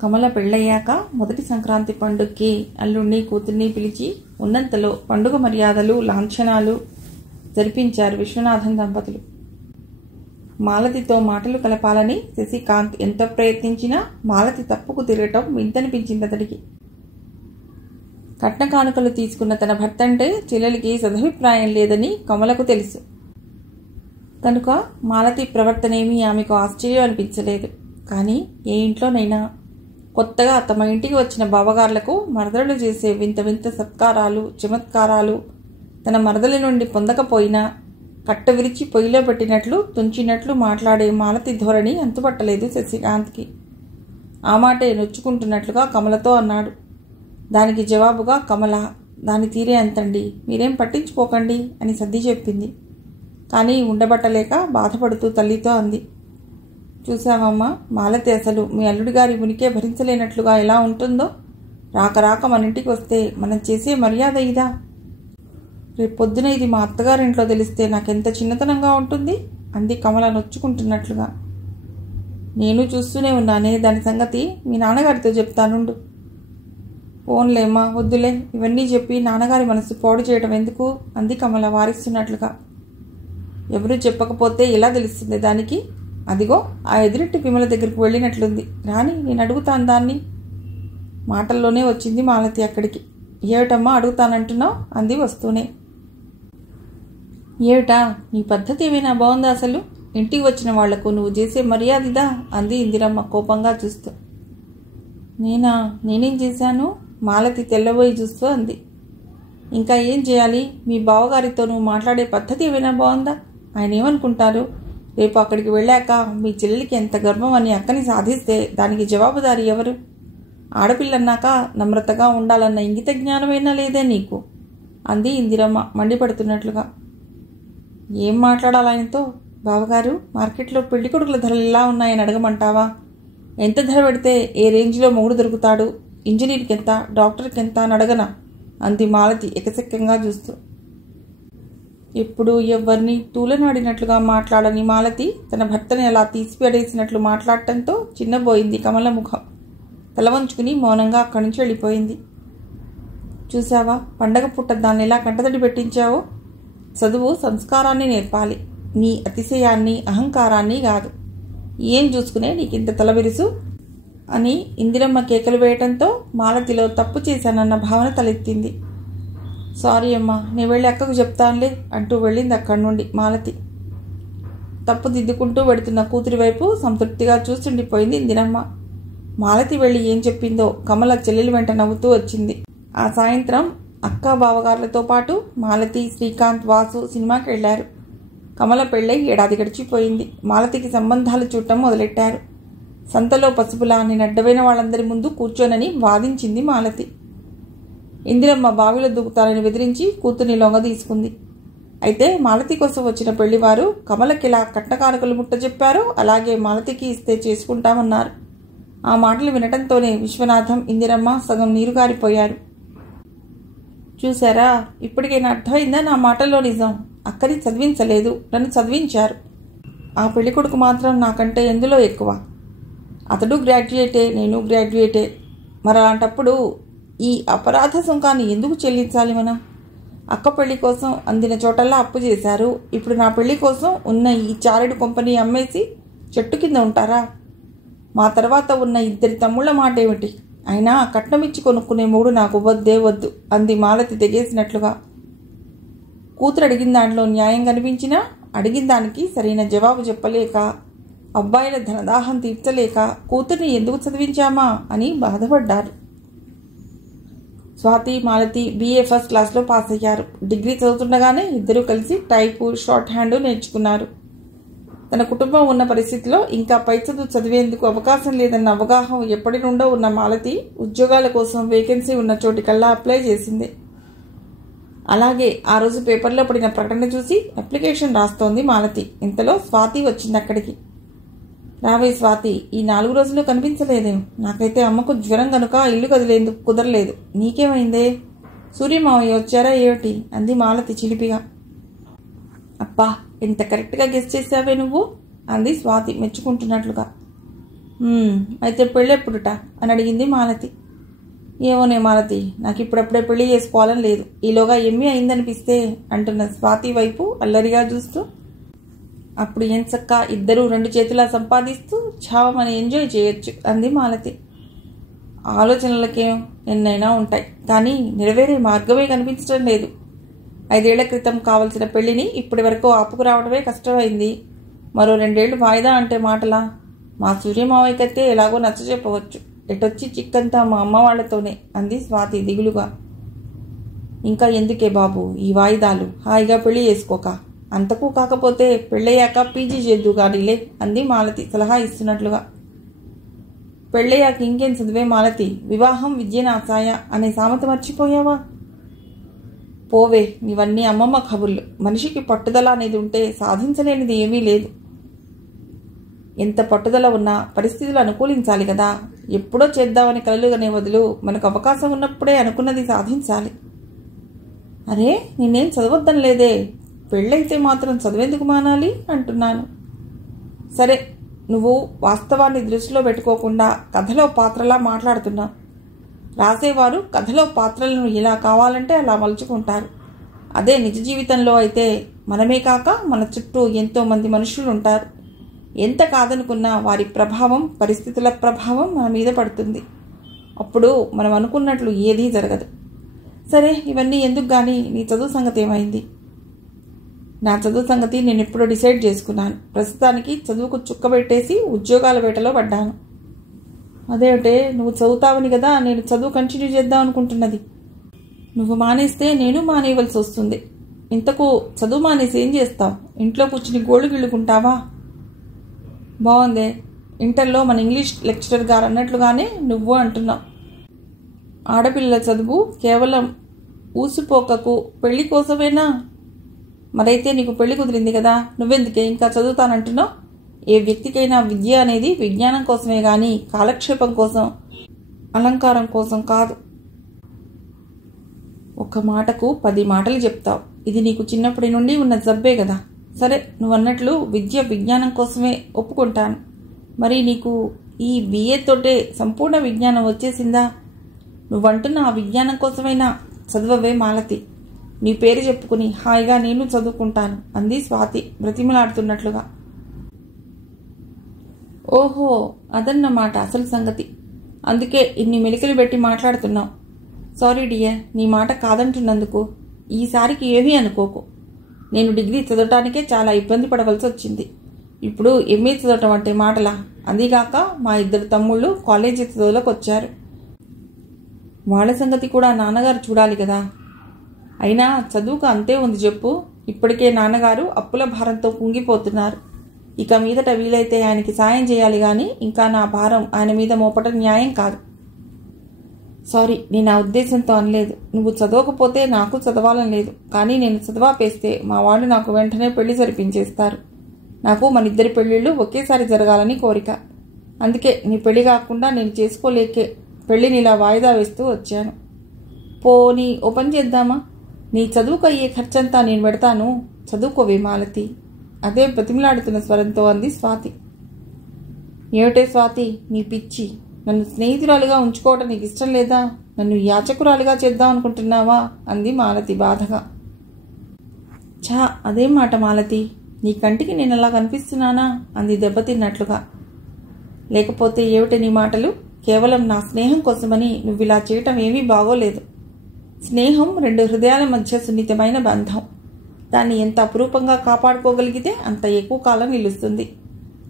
కమల పెళ్ళయ్యాక మొదటి సంక్రాంతి పండుగకి అల్లుణ్ణి కూతుర్ని పిలిచి ఉన్నంతలో పండుగ మర్యాదలు లాంఛనాలు జరిపించారు విశ్వనాథన్ దంపతులు. మాలతితో మాటలు కలపాలని శశికాంత్ ఎంత ప్రయత్నించినా మాలతి తప్పుకు తిరగటం వింతనిపించింది అతడికి. కట్న కానుకలు తీసుకున్న తన భర్త అంటే చెల్లెలికి సదభిప్రాయం లేదని కమలకు తెలుసు. కనుక మాలతి ప్రవర్తనేమీ ఆమెకు ఆశ్చర్యం అనిపించలేదు. కానీ ఏ ఇంట్లోనైనా కొత్తగా తమ ఇంటికి వచ్చిన బావగార్లకు మరదలు చేసే వింత వింత సత్కారాలు చమత్కారాలు తన మరదలి నుండి పొందకపోయినా కట్ట విరిచి పొయ్యిలో పెట్టినట్లు తుంచినట్లు మాట్లాడే మాలతి ధోరణి అంతుపట్టలేదు శశికాంత్కి. ఆ మాటే నొచ్చుకుంటున్నట్లుగా కమలతో అన్నాడు. దానికి జవాబుగా కమల, దాని తీరే అంతండి, మీరేం పట్టించుకోకండి అని సర్ది చెప్పింది. కానీ ఉండబట్టలేక బాధపడుతూ తల్లితో అంది, చూసావమ్మా, మాలతి అసలు మీ అల్లుడి గారి ఉనికే భరించలేనట్లుగా ఎలా ఉంటుందో. రాక రాక మన ఇంటికి వస్తే మనం చేసే మర్యాద ఇదా? రేపు పొద్దున ఇది మా అత్తగారింట్లో తెలిస్తే నాకెంత చిన్నతనంగా ఉంటుంది అంది కమల నొచ్చుకుంటున్నట్లుగా. నేను చూస్తూనే ఉన్నానే, దాని సంగతి మీ నాన్నగారితో చెప్తానుండు. ఫోన్లేమ్మా, వద్దులే, ఇవన్నీ చెప్పి నాన్నగారి మనసు పాడు చేయడం ఎందుకు అంది కమల వారిస్తున్నట్లుగా. ఎవరూ చెప్పకపోతే ఎలా తెలుస్తుంది దానికి? అదిగో ఆ ఎదురింటి విమల దగ్గరికి వెళ్ళినట్లుంది, రాని నేను అడుగుతాను దాన్ని. మాటల్లోనే వచ్చింది మాలతి అక్కడికి. ఏమిటమ్మా అడుగుతానంటున్నావు అంది వస్తూనే. ఏమిటా, నీ పద్ధతి ఏమైనా బాగుందా అసలు? ఇంటికి వచ్చిన వాళ్లకు నువ్వు చేసే మర్యాదిదా అంది ఇందిరమ్మ కోపంగా చూస్తూ. నేనేం చేశాను? మాలతి తెల్లబోయి చూస్తూ అంది. ఇంకా ఏం చేయాలి? మీ బావగారితో నువ్వు మాట్లాడే పద్ధతి ఏమైనా బాగుందా? ఆయన ఏమనుకుంటారు? రేపు అక్కడికి వెళ్ళాక మీ చెల్లెలికి ఎంత గర్వం అని అక్కని సాధిస్తే దానికి జవాబుదారి ఎవరు? ఆడపిల్లన్నాక నమ్రతగా ఉండాలన్న ఇంగిత జ్ఞానమైనా లేదే నీకు అంది ఇందిరమ్మ మండిపడుతున్నట్లుగా. ఏం మాట్లాడాలి ఆయనతో? బావగారు, మార్కెట్లో పెళ్లి కొడుకుల ధరలు ఎలా ఉన్నాయని అడగమంటావా? ఎంత ధర పెడితే ఏ రేంజ్లో మొగుడు దొరుకుతాడు? ఇంజనీర్కి ఎంత, డాక్టర్కి ఎంత అని అడగనా అంది మాలతి ఎకసెక్కంగా చూస్తూ. ఎప్పుడు ఎవరిని తూలనాడినట్లుగా మాట్లాడని మాలతి తన భర్తని అలా తీసిపడేసినట్లు మాట్లాడటంతో చిన్నబోయింది కమల ముఖం. తల వంచుకుని మౌనంగా అక్కడి నుంచి వెళ్ళిపోయింది. చూసావా, పండగ పుట్ట దాన్ని ఎలా కంటతడి పెట్టించావో? చదువు సంస్కారాన్ని నేర్పాలి, నీ అతిశయాన్ని అహంకారాన్ని కాదు. ఏం చూసుకునే నీకింత తలబిరుసు అని ఇందిరమ్మ కేకలు వేయటంతో మాలతిలో తప్పు చేశానన్న భావన తలెత్తింది. సారీ అమ్మా, నేను వెళ్ళి అక్కకు చెప్తానులే అంటూ వెళ్ళింది అక్కడి నుండి మాలతి. తప్పు దిద్దుకుంటూ వెడుతున్న కూతురి వైపు సంతృప్తిగా చూస్తుండిపోయింది ఇందిరమ్మ. మాలతి వెళ్ళి ఏం చెప్పిందో కమల చెల్లెలి వెంట నవ్వుతూ వచ్చింది. ఆ సాయంత్రం అక్క బావగారులతో పాటు మాలతి, శ్రీకాంత్, వాసు సినిమాకి వెళ్లారు. కమల పెళ్ళై ఏడాది గడిచిపోయింది. మాలతికి సంబంధాలు చూడటం మొదలెట్టారు. సంతలో పసుపులా నిన్నడ్డమైన వాళ్ళందరి ముందు కూర్చోనని వాదించింది మాలతి. ఇందిరమ్మ బావిలో దూకుతారని బెదిరించి కూతుర్ని లొంగ తీసుకుంది. అయితే మాలతి కోసం వచ్చిన పెళ్లివారు కమలకిలా కట్నకానుకలు ముట్ట చెప్పారో అలాగే మాలతికి ఇస్తే చేసుకుంటామన్నారు. ఆ మాటలు వినటంతోనే విశ్వనాథం, ఇందిరమ్మ సగం నీరుగారిపోయారు. చూశారా, ఇప్పటికైనా అర్థమైందా నా మాటల్లో నిజం? అక్కని చదివించలేదు, నన్ను చదివించారు. ఆ పెళ్లి కొడుకు మాత్రం నాకంటే ఎందులో ఎక్కువ? అతడు గ్రాడ్యుయేటే, నేను గ్రాడ్యుయేటే. మరి అలాంటప్పుడు ఈ అపరాధ సుంకాన్ని ఎందుకు చెల్లించాలి మనం? అక్క పెళ్లి కోసం అందిన చోటల్లా అప్పు చేశారు. ఇప్పుడు నా పెళ్లి కోసం ఉన్న ఈ చారెడు కంపెనీ అమ్మేసి చెట్టు కింద ఉంటారా? మా తర్వాత ఉన్న ఇద్దరి తమ్ముళ్ల మాట ఏమిటి? అయినా కట్నమిచ్చి కొనుక్కునే మూడు నాకు వద్దే వద్దు అంది మాలతి తెగేసినట్లుగా. కూతురు అడిగిన దాంట్లో న్యాయం కనిపించినా అడిగిన దానికి సరైన జవాబు చెప్పలేక, అబ్బాయిల ధనదాహం తీర్చలేక కూతుర్ని ఎందుకు చదివించామా అని బాధపడ్డారు. స్వాతి, మాలతి BA ఫస్ట్ క్లాస్లో పాస్ అయ్యారు. డిగ్రీ చదువుతుండగానే ఇద్దరూ కలిసి టైపు, షార్ట్ హ్యాండ్ నేర్చుకున్నారు. తన కుటుంబం ఉన్న పరిస్థితిలో ఇంకా పై చదువు చదివేందుకు అవకాశం లేదన్న అవగాహన ఎప్పటి నుండో ఉన్న మాలతి ఉద్యోగాల కోసం వేకెన్సీ ఉన్న చోటికల్లా అప్లై చేసింది. అలాగే ఆ రోజు పేపర్లో పడిన ప్రకటన చూసి అప్లికేషన్ రాస్తోంది మాలతి. ఇంతలో స్వాతి వచ్చింది అక్కడికి. రావే స్వాతి, ఈ 4 రోజులు కనిపించలేదేం? నాకైతే అమ్మకు జ్వరం కనుక ఇల్లు కదిలేందుకు కుదరలేదు. నీకేమైందే? సూర్యమావయ్య వచ్చారా ఏమిటి అంది మాలతి చిలిపిగా. అబ్బా, ఎంత కరెక్ట్గా గెస్ చేసావే నువ్వు అంది స్వాతి మెచ్చుకుంటున్నట్లుగా. అయితే పెళ్ళెప్పుడుట అని అడిగింది మాలతి. ఏమోనే మాలతి, నాకు ఇప్పుడప్పుడే పెళ్లి చేసుకోవాలని లేదు, ఈలోగా ఎమ్మి అయిందనిపిస్తే అంటున్న స్వాతి వైపు అల్లరిగా చూస్తూ. అప్పుడు ఎంచక్క ఇద్దరూ 2 చేతులా సంపాదిస్తూ చావమని ఎంజాయ్ చేయొచ్చు అంది మాలతి. ఆలోచనలకేం ఎన్నైనా ఉంటాయి, కానీ నెరవేరే మార్గమే కనిపించడం లేదు. 5 ఏళ్ల క్రితం కావలసిన పెళ్లిని ఇప్పటి వరకు ఆపుకురావడమే కష్టమైంది. మరో 2 ఏళ్లు వాయిదా అంటే మాటలా? మా సూర్యమావయ్యకైతే ఎలాగో నచ్చ చెప్పవచ్చు, ఎటొచ్చి చిక్కంతా మా అమ్మ వాళ్లతోనే అంది స్వాతి దిగులుగా. ఇంకా ఎందుకే బాబు ఈ వాయిదాలు, హాయిగా పెళ్లి చేసుకోక, అంతకు కాకపోతే పెళ్ళయ్యాక పీజీ చేద్దు కానీలే అంది మాలతి సలహా ఇస్తున్నట్లుగా. పెళ్ళయ్యాక ఇంకేం చదివే మాలతి, వివాహం విద్యనాశాయ అనే సామెత మర్చిపోయావా? పోవే, ఇవన్నీ అమ్మమ్మ కబుర్లు. మనిషికి పట్టుదల అనేది ఉంటే సాధించలేనిది ఏమీ లేదు. ఎంత పట్టుదల ఉన్నా పరిస్థితులు అనుకూలించాలి కదా. ఎప్పుడో చేద్దామని కలలుగానే వదులు, మనకు అవకాశం ఉన్నప్పుడే అనుకున్నది సాధించాలి. అరే, నేనేం చదవద్దని లేదే, పెళ్ళైతే మాత్రం చదివేందుకు మానాలి అంటున్నాను. సరే, నువ్వు వాస్తవాన్ని దృష్టిలో పెట్టుకోకుండా కథలో పాత్రలా మాట్లాడుతున్నావు. రాసేవారు కథలో పాత్రలను ఇలా కావాలంటే అలా మలుచుకుంటారు. అదే నిజ జీవితంలో అయితే మనమే కాక మన చుట్టూ ఎంతో మంది మనుషులు ఉంటారు. ఎంత కాదనుకున్నా వారి ప్రభావం, పరిస్థితుల ప్రభావం మన మీద పడుతుంది. అప్పుడు మనం అనుకున్నట్లు ఏదీ జరగదు. సరే, ఇవన్నీ ఎందుకు కానీ నీ చదువు సంగతి ఏమైంది? నా చదువు సంగతి నేను ఎప్పుడో డిసైడ్ చేసుకున్నాను. ప్రస్తుతానికి చదువుకు చుక్కబెట్టేసి ఉద్యోగాల వేటలో పడ్డాను. అదేంటే, నువ్వు చదువుతావని కదా నేను చదువు కంటిన్యూ చేద్దాం అనుకుంటున్నది. నువ్వు మానేస్తే నేను మానేయవలసి వస్తుంది. ఇంతకు చదువు మానేసి ఏం చేస్తావు? ఇంట్లో కూర్చుని గోళ్ళు గిళ్ళుకుంటావా? బాగుందే, ఇంటర్లో మన ఇంగ్లీష్ లెక్చరర్ గారు అన్నట్లుగానే నువ్వు అంటున్నావు. ఆడపిల్లల చదువు కేవలం ఊసిపోకకు, పెళ్లి కోసమేనా? మరైతే నీకు పెళ్లి కుదిరింది కదా, నువ్వెందుకే ఇంకా చదువుతానంటున్నావు? ఏ వ్యక్తికైనా విద్య అనేది విజ్ఞానం కోసమే కానీ కాలక్షేపం కోసం, అలంకారం కోసం కాదు. ఒక్క మాటకు 10 మాటలు చెప్తావు. ఇది నీకు చిన్నప్పటి నుండి ఉన్న జబ్బే కదా. సరే, నువ్వన్నట్లు విద్య విజ్ఞానం కోసమే ఒప్పుకుంటాను. మరి నీకు ఈ బిఏతోటే సంపూర్ణ విజ్ఞానం వచ్చేసిందా? నువ్వంటున్న ఆ విజ్ఞానం కోసమైనా చదవవే మాలతి. నీ పేరు చెప్పుకుని హాయిగా నేను చదువుకుంటాను అంది స్వాతి బ్రతిమలాడుతున్నట్లుగా. ఓహో, అదన్నమాట అసలు సంగతి. అందుకే ఇన్ని మెలికలు పెట్టి మాట్లాడుతున్నావు. సారీ డియర్, నీ మాట కాదంటున్నందుకు. ఈసారికి ఏమీ అనుకోకు. నేను డిగ్రీ చదవటానికే చాలా ఇబ్బంది పడవలసి వచ్చింది. ఇప్పుడు ఎంఏ చదవటం అంటే మాటలా? అదీగాక మా 2 తమ్ముళ్ళు కాలేజీ చదువులకు వచ్చారు. వాళ్ళ సంగతి కూడా నాన్నగారు చూడాలి కదా. అయినా చదువుకు అంతే ఉంది చెప్పు. ఇప్పటికే నాన్నగారు అప్పుల భారంతో కుంగిపోతున్నారు. ఇక మీదట వీలైతే ఆయనకి సాయం చేయాలి కానీ ఇంకా నా భారం ఆయన మీద మోపటం న్యాయం కాదు. సారీ, నేను ఆ ఉద్దేశంతో అనలేదు. నువ్వు చదవకపోతే నాకు చదవాలని లేదు, కానీ నేను చదవాపేస్తే మా వాళ్ళు నాకు వెంటనే పెళ్లి సరిపించేస్తారు. నాకు మన 2 పెళ్లిళ్ళు ఒకేసారి జరగాలని కోరిక. అందుకే నీ పెళ్లి కాకుండా నేను చేసుకోలేకే పెళ్లిని ఇలా వాయిదా వేస్తూ వచ్చాను. పోనీ ఓ పని చేద్దామా? నీ చదువుకు అయ్యే ఖర్చంతా నేను పెడతాను, చదువుకోవే మాలతి. అదే బ్రతిమలాడుతున్న స్వరంతో అంది స్వాతి. ఏమిటే స్వాతి, నీ పిచ్చి? నన్ను స్నేహితురాలుగా ఉంచుకోవటం నీకు ఇష్టం లేదా? నన్ను యాచకురాలుగా చేద్దాం అనుకుంటున్నావా అంది మాలతి బాధగా. ఛా, అదేం మాట మాలతి, నీ కంటికి నేను అలా కనిపిస్తున్నానా అంది దెబ్బతిన్నట్లుగా. లేకపోతే ఏమిటి నీ మాటలు? కేవలం నా స్నేహం కోసమని నువ్వు ఇలా చేయటం ఏమీ బాగోలేదు. స్నేహం 2 హృదయాల మధ్య సున్నితమైన బంధం. దాన్ని ఎంత అపురూపంగా కాపాడుకోగలిగితే అంత ఎక్కువ కాలం నిలుస్తుంది.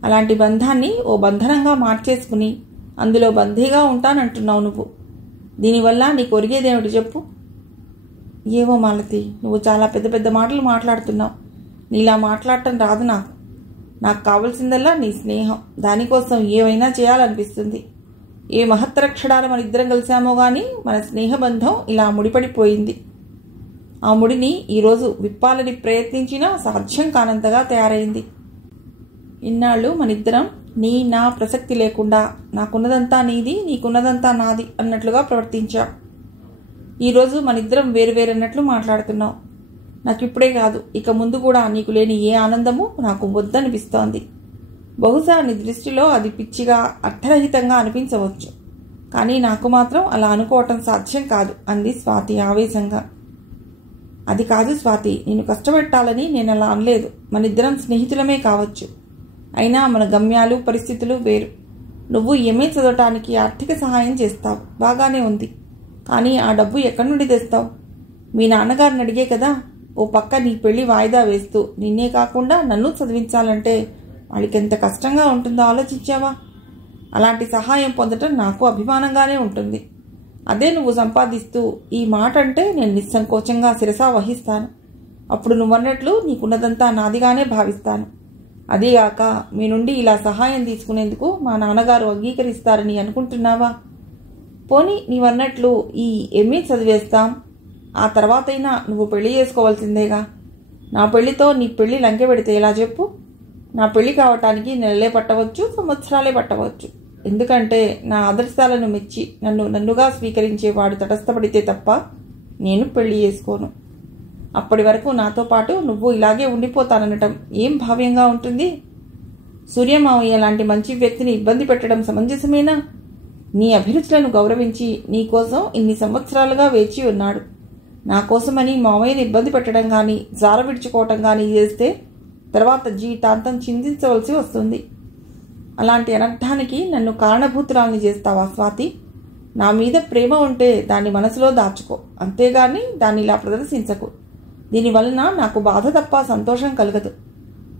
అలాంటి బంధాన్ని ఓ బంధనంగా మార్చేసుకుని అందులో బందీగా ఉంటానంటున్నావు నువ్వు. దీనివల్ల నీకు ఒరిగేదేమిటి చెప్పు? ఏవో మాలతి, నువ్వు చాలా పెద్ద పెద్ద మాటలు మాట్లాడుతున్నావు. నీలా మాట్లాడటం రాదు నాకు. నాకు కావలసిందల్లా నీ స్నేహం. దానికోసం ఏమైనా చేయాలనిపిస్తుంది. ఏ మహత్తర క్షణాలు మన ఇద్దరం కలిసామో గాని మన స్నేహబంధం ఇలా ముడిపడిపోయింది. ఆ ముడిని ఈరోజు విప్పాలని ప్రయత్నించినా సాధ్యం కానంతగా తయారైంది. ఇన్నాళ్ళు మనిద్దరం నీ నా ప్రసక్తి లేకుండా నాకున్నదంతా నీది, నీకున్నదంతా నాది అన్నట్లుగా ప్రవర్తించాం. ఈరోజు మనిద్దరం వేరువేరన్నట్లు మాట్లాడుతున్నావు. నాకిప్పుడే కాదు, ఇక ముందు కూడా నీకు లేని ఏ ఆనందము నాకు వద్దనిపిస్తోంది. బహుశా నీ దృష్టిలో అది పిచ్చిగా అర్థరహితంగా అనిపించవచ్చు, కానీ నాకు మాత్రం అలా అనుకోవటం సాధ్యం కాదు అంది స్వాతి ఆవేశంగా. అది కాదు స్వాతి, నేను కష్టపెట్టాలని నేను అలా అనలేదు. మనిద్దరం స్నేహితులమే కావచ్చు, అయినా మన గమ్యాలు పరిస్థితులు వేరు. నువ్వు ఎంఏ చదవటానికి ఆర్థిక సహాయం చేస్తావు, బాగానే ఉంది. కానీ ఆ డబ్బు ఎక్కడి నుండి తెస్తావు? మీ నాన్నగారిని అడిగే కదా. ఓ పక్క నీ పెళ్లి వాయిదా వేస్తూ నిన్నే కాకుండా నన్ను చదివించాలంటే వాళ్ళకి ఎంత కష్టంగా ఉంటుందో ఆలోచించావా? అలాంటి సహాయం పొందటం నాకు అభిమానంగానే ఉంటుంది. అదే నువ్వు సంపాదిస్తూ ఈ మాట అంటే నేను నిస్సంకోచంగా శిరసా వహిస్తాను. అప్పుడు నువ్వన్నట్లు నీకున్నదంతా నాదిగానే భావిస్తాను. అదీగాక మీ నుండి ఇలా సహాయం తీసుకునేందుకు మా నాన్నగారు అంగీకరిస్తారని అనుకుంటున్నావా? పోనీ నీవన్నట్లు ఈ ఎంఏ చదివేస్తాం, ఆ తర్వాతైనా నువ్వు పెళ్లి చేసుకోవాల్సిందేగా. నా పెళ్లితో నీ పెళ్లి లంకె పెడితే ఎలా చెప్పు? నా పెళ్లి కావటానికి నెలలే పట్టవచ్చు, సంవత్సరాలే పట్టవచ్చు. ఎందుకంటే నా ఆదర్శాలను మెచ్చి నన్నుగా స్వీకరించేవాడు తటస్థపడితే తప్ప నేను పెళ్లి చేసుకోను. అప్పటి వరకు నాతో పాటు నువ్వు ఇలాగే ఉండిపోతాననటం ఏం భావ్యంగా ఉంటుంది? సూర్యమావయ్య లాంటి మంచి వ్యక్తిని ఇబ్బంది పెట్టడం సమంజసమేనా? నీ అభిరుచులను గౌరవించి నీకోసం ఇన్ని సంవత్సరాలుగా వేచి ఉన్నాడు. నా కోసమని మావయ్యని ఇబ్బంది పెట్టడం కానీ జార విడుచుకోవటం కానీ చేస్తే తర్వాత జీవితాంతం చింతించవలసి వస్తుంది. అలాంటి అనర్థానికి నన్ను కారణభూతురాల్ని చేస్తావా స్వాతి? నా మీద ప్రేమ ఉంటే దాన్ని మనసులో దాచుకో, అంతేగాని దాన్ని ఇలా ప్రదర్శించకు. దీనివలన నాకు బాధ తప్ప సంతోషం కలగదు.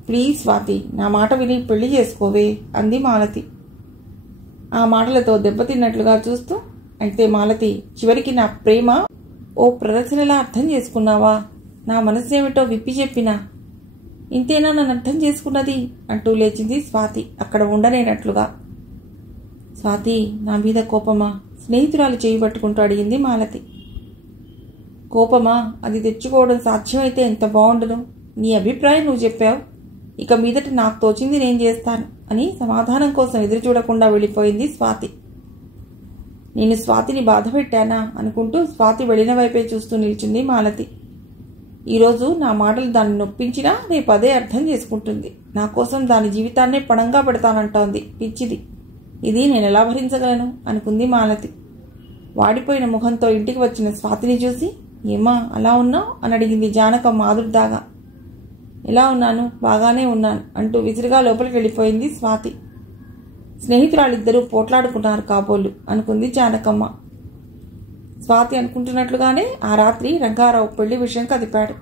ప్లీజ్ స్వాతి, నా మాట విని పెళ్లి చేసుకోవే అంది మాలతి. ఆ మాటలతో దెబ్బతిన్నట్లుగా చూస్తూ, అయితే మాలతి, చివరికి నా ప్రేమ ఓ ప్రదర్శనలా అర్థం చేసుకున్నావా? నా మనసేమిటో విప్పి చెప్పినా ఇంతేనా నన్ను అర్థం చేసుకున్నది అంటూ లేచింది స్వాతి అక్కడ ఉండలేనట్లుగా. స్వాతి, నా మీద కోపమా? స్నేహితురాలు చేయబట్టుకుంటూ అడిగింది మాలతి. కోపమా? అది తెచ్చుకోవడం సాధ్యమైతే ఎంత బాగుండును. నీ అభిప్రాయం నువ్వు చెప్పావు, ఇక మీదట నాకు తోచింది నేను చేస్తాను అని సమాధానం కోసం ఎదురు చూడకుండా వెళ్ళిపోయింది స్వాతి. నేను స్వాతిని బాధ పెట్టానా అనుకుంటూ స్వాతి వెళ్ళిన వైపే చూస్తూ నిల్చుంది మాలతి. ఈరోజు నా మాటలు దాన్ని నొప్పించినా రేపు అదే అర్థం చేసుకుంటుంది. నా కోసం దాని జీవితాన్నే పణంగా పెడతానంటోంది, పిచ్చిది. ఇది నేను ఎలా భరించగలను అనుకుంది మాలతి. వాడిపోయిన ముఖంతో ఇంటికి వచ్చిన స్వాతిని చూసి, ఏమా అలా ఉన్నావు అని అడిగింది జానకమ్మ ఆదుర్దాగా. ఎలా ఉన్నాను? బాగానే ఉన్నాను అంటూ విసిరిగా లోపలికి వెళ్ళిపోయింది స్వాతి. స్నేహితురాలిద్దరూ పోట్లాడుకున్నారు కాబోలు అనుకుంది జానకమ్మ. స్వాతి అనుకుంటున్నట్లుగానే ఆ రాత్రి రంగారావు పెళ్లి విషయం కదిపాడు.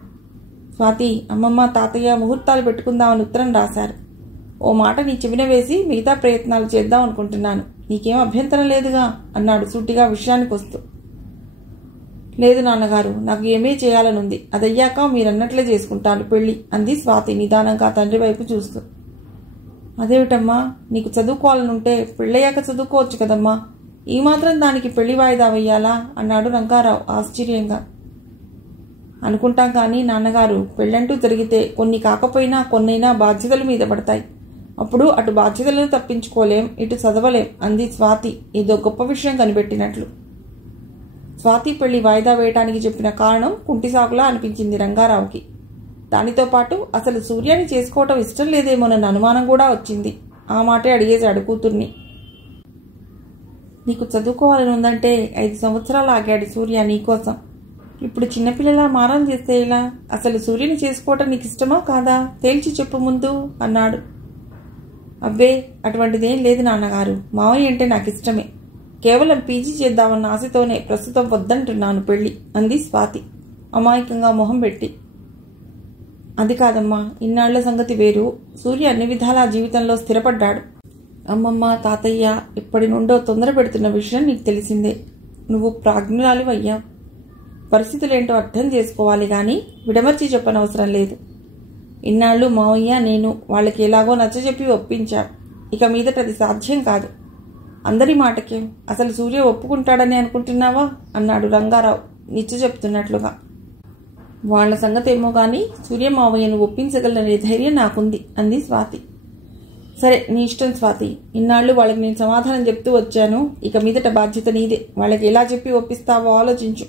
స్వాతి, అమ్మమ్మ తాతయ్య ముహూర్తాలు పెట్టుకుందామని ఉత్తరం రాశారు. ఓ మాట నీ చెవిన వేసి మిగతా ప్రయత్నాలు చేద్దాం అనుకుంటున్నాను. నీకేం అభ్యంతరం లేదుగా అన్నాడు సూటిగా విషయానికి వస్తూ. లేదు నాన్నగారు, నాకు ఏమీ చేయాలనుంది. అదయ్యాక మీరన్నట్లే చేసుకుంటాను పెళ్లి అంది స్వాతి నిదానంగా తండ్రి వైపు చూస్తూ. అదేమిటమ్మా, నీకు చదువుకోవాలనుంటే పెళ్ళయ్యాక చదువుకోవచ్చు కదమ్మా, ఈ మాత్రం దానికి పెళ్లి వాయిదా వెయ్యాలా అన్నాడు రంగారావు ఆశ్చర్యంగా. అనుకుంటాం కానీ నాన్నగారు, పెళ్ళంటూ జరిగితే కొన్ని కాకపోయినా కొన్నైనా బాధ్యతల మీద పడతాయి. అప్పుడు అటు బాధ్యతలను తప్పించుకోలేం, ఇటు చదవలేం అంది స్వాతి ఏదో గొప్ప విషయం కనిపెట్టినట్లు. స్వాతి పెళ్లి వాయిదా వేయటానికి చెప్పిన కారణం కుంటిసాకులా అనిపించింది రంగారావుకి. దానితో పాటు అసలు సూర్యాన్ని చేసుకోవటం ఇష్టం లేదేమోనన్న అనుమానం కూడా వచ్చింది. ఆ మాటే అడిగేశాడు కూతుర్ని. నీకు చదువుకోవాలని ఉందంటే 5 సంవత్సరాలు ఆగాడు సూర్య నీకోసం. ఇప్పుడు చిన్నపిల్లలా మారం చేస్తే ఇలా? అసలు సూర్యుని చేసుకోవటం నీకు ఇష్టమా కాదా తేల్చి చెప్పు ముందు అన్నాడు. అబ్బే, అటువంటిదేం లేదు నాన్నగారు. మావయ్య అంటే నాకు ఇష్టమే. కేవలం పీజీ చేద్దామన్న ఆశతోనే ప్రస్తుతం వద్దంటున్నాను పెళ్లి అంది స్వాతి అమాయకంగా మొహం పెట్టి. అది కాదమ్మా, ఇన్నాళ్ల సంగతి వేరు. సూర్య అన్ని విధాలా జీవితంలో స్థిరపడ్డాడు. అమ్మమ్మ తాతయ్య ఇప్పటి నుండో తొందర పెడుతున్న విషయం నీకు తెలిసిందే. నువ్వు ప్రాజ్ఞురాలు అయ్యావు. పరిస్థితులేంటో అర్థం చేసుకోవాలి కానీ విడమర్చి చెప్పనవసరం లేదు. ఇన్నాళ్ళు మావయ్య నేను వాళ్ళకి ఎలాగో నచ్చజెప్పి ఒప్పించాను. ఇక మీదట అది సాధ్యం కాదు. అందరి మాటకేం, అసలు సూర్య ఒప్పుకుంటాడని అనుకుంటున్నావా అన్నాడు రంగారావు నిచ్చ చెప్తున్నట్లుగా. వాళ్ల సంగతేమో గాని సూర్య మావయ్యను ఒప్పించగలనే ధైర్యం నాకుంది అంది స్వాతి. సరే, నీ ఇష్టం స్వాతి. ఇన్నాళ్ళు వాళ్ళకి నేను సమాధానం చెప్తూ వచ్చాను. ఇక మీదట బాధ్యత నీదే. వాళ్ళకి ఎలా చెప్పి ఒప్పిస్తావో ఆలోచించు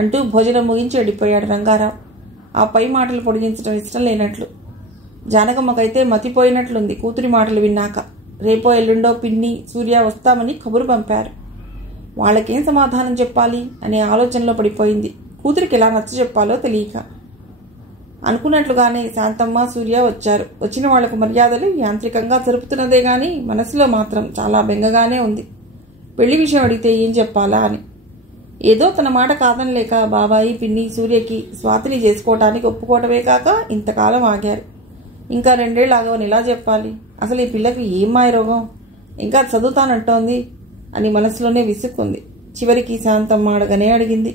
అంటూ భోజనం ముగించి వెళ్ళిపోయాడు రంగారావు. ఆ పై మాటలు పొడిగించడం ఇష్టం లేనట్లు. జానకమ్మకైతే మతిపోయినట్లుంది కూతురి మాటలు విన్నాక. రేపో ఎల్లుండో పిన్ని సూర్య వస్తామని కబురు పంపారు. వాళ్ళకేం సమాధానం చెప్పాలి అనే ఆలోచనలో పడిపోయింది. కూతురికి ఎలా నచ్చ చెప్పాలో తెలియక. అనుకున్నట్లుగానే శాంతమ్మ సూర్య వచ్చారు. వచ్చిన వాళ్లకు మర్యాదలు యాంత్రికంగా జరుపుతున్నదే గాని మనసులో మాత్రం చాలా బెంగగానే ఉంది. పెళ్లి విషయం అడిగితే ఏం చెప్పాలా అని. ఏదో తన మాట కాదనలేక బాబాయి పిన్ని సూర్యకి స్వాతిని చేసుకోవటానికి ఒప్పుకోవటమే కాక ఇంతకాలం ఆగారు. ఇంకా 2 ఏళ్ళు ఆగవని ఎలా చెప్పాలి? అసలు ఈ పిల్లకి ఏం మాయ రోగం? ఇంకా చదువుతానంటోంది అని మనసులోనే విసుక్కుంది. చివరికి శాంతమ్మ అడగనే అడిగింది,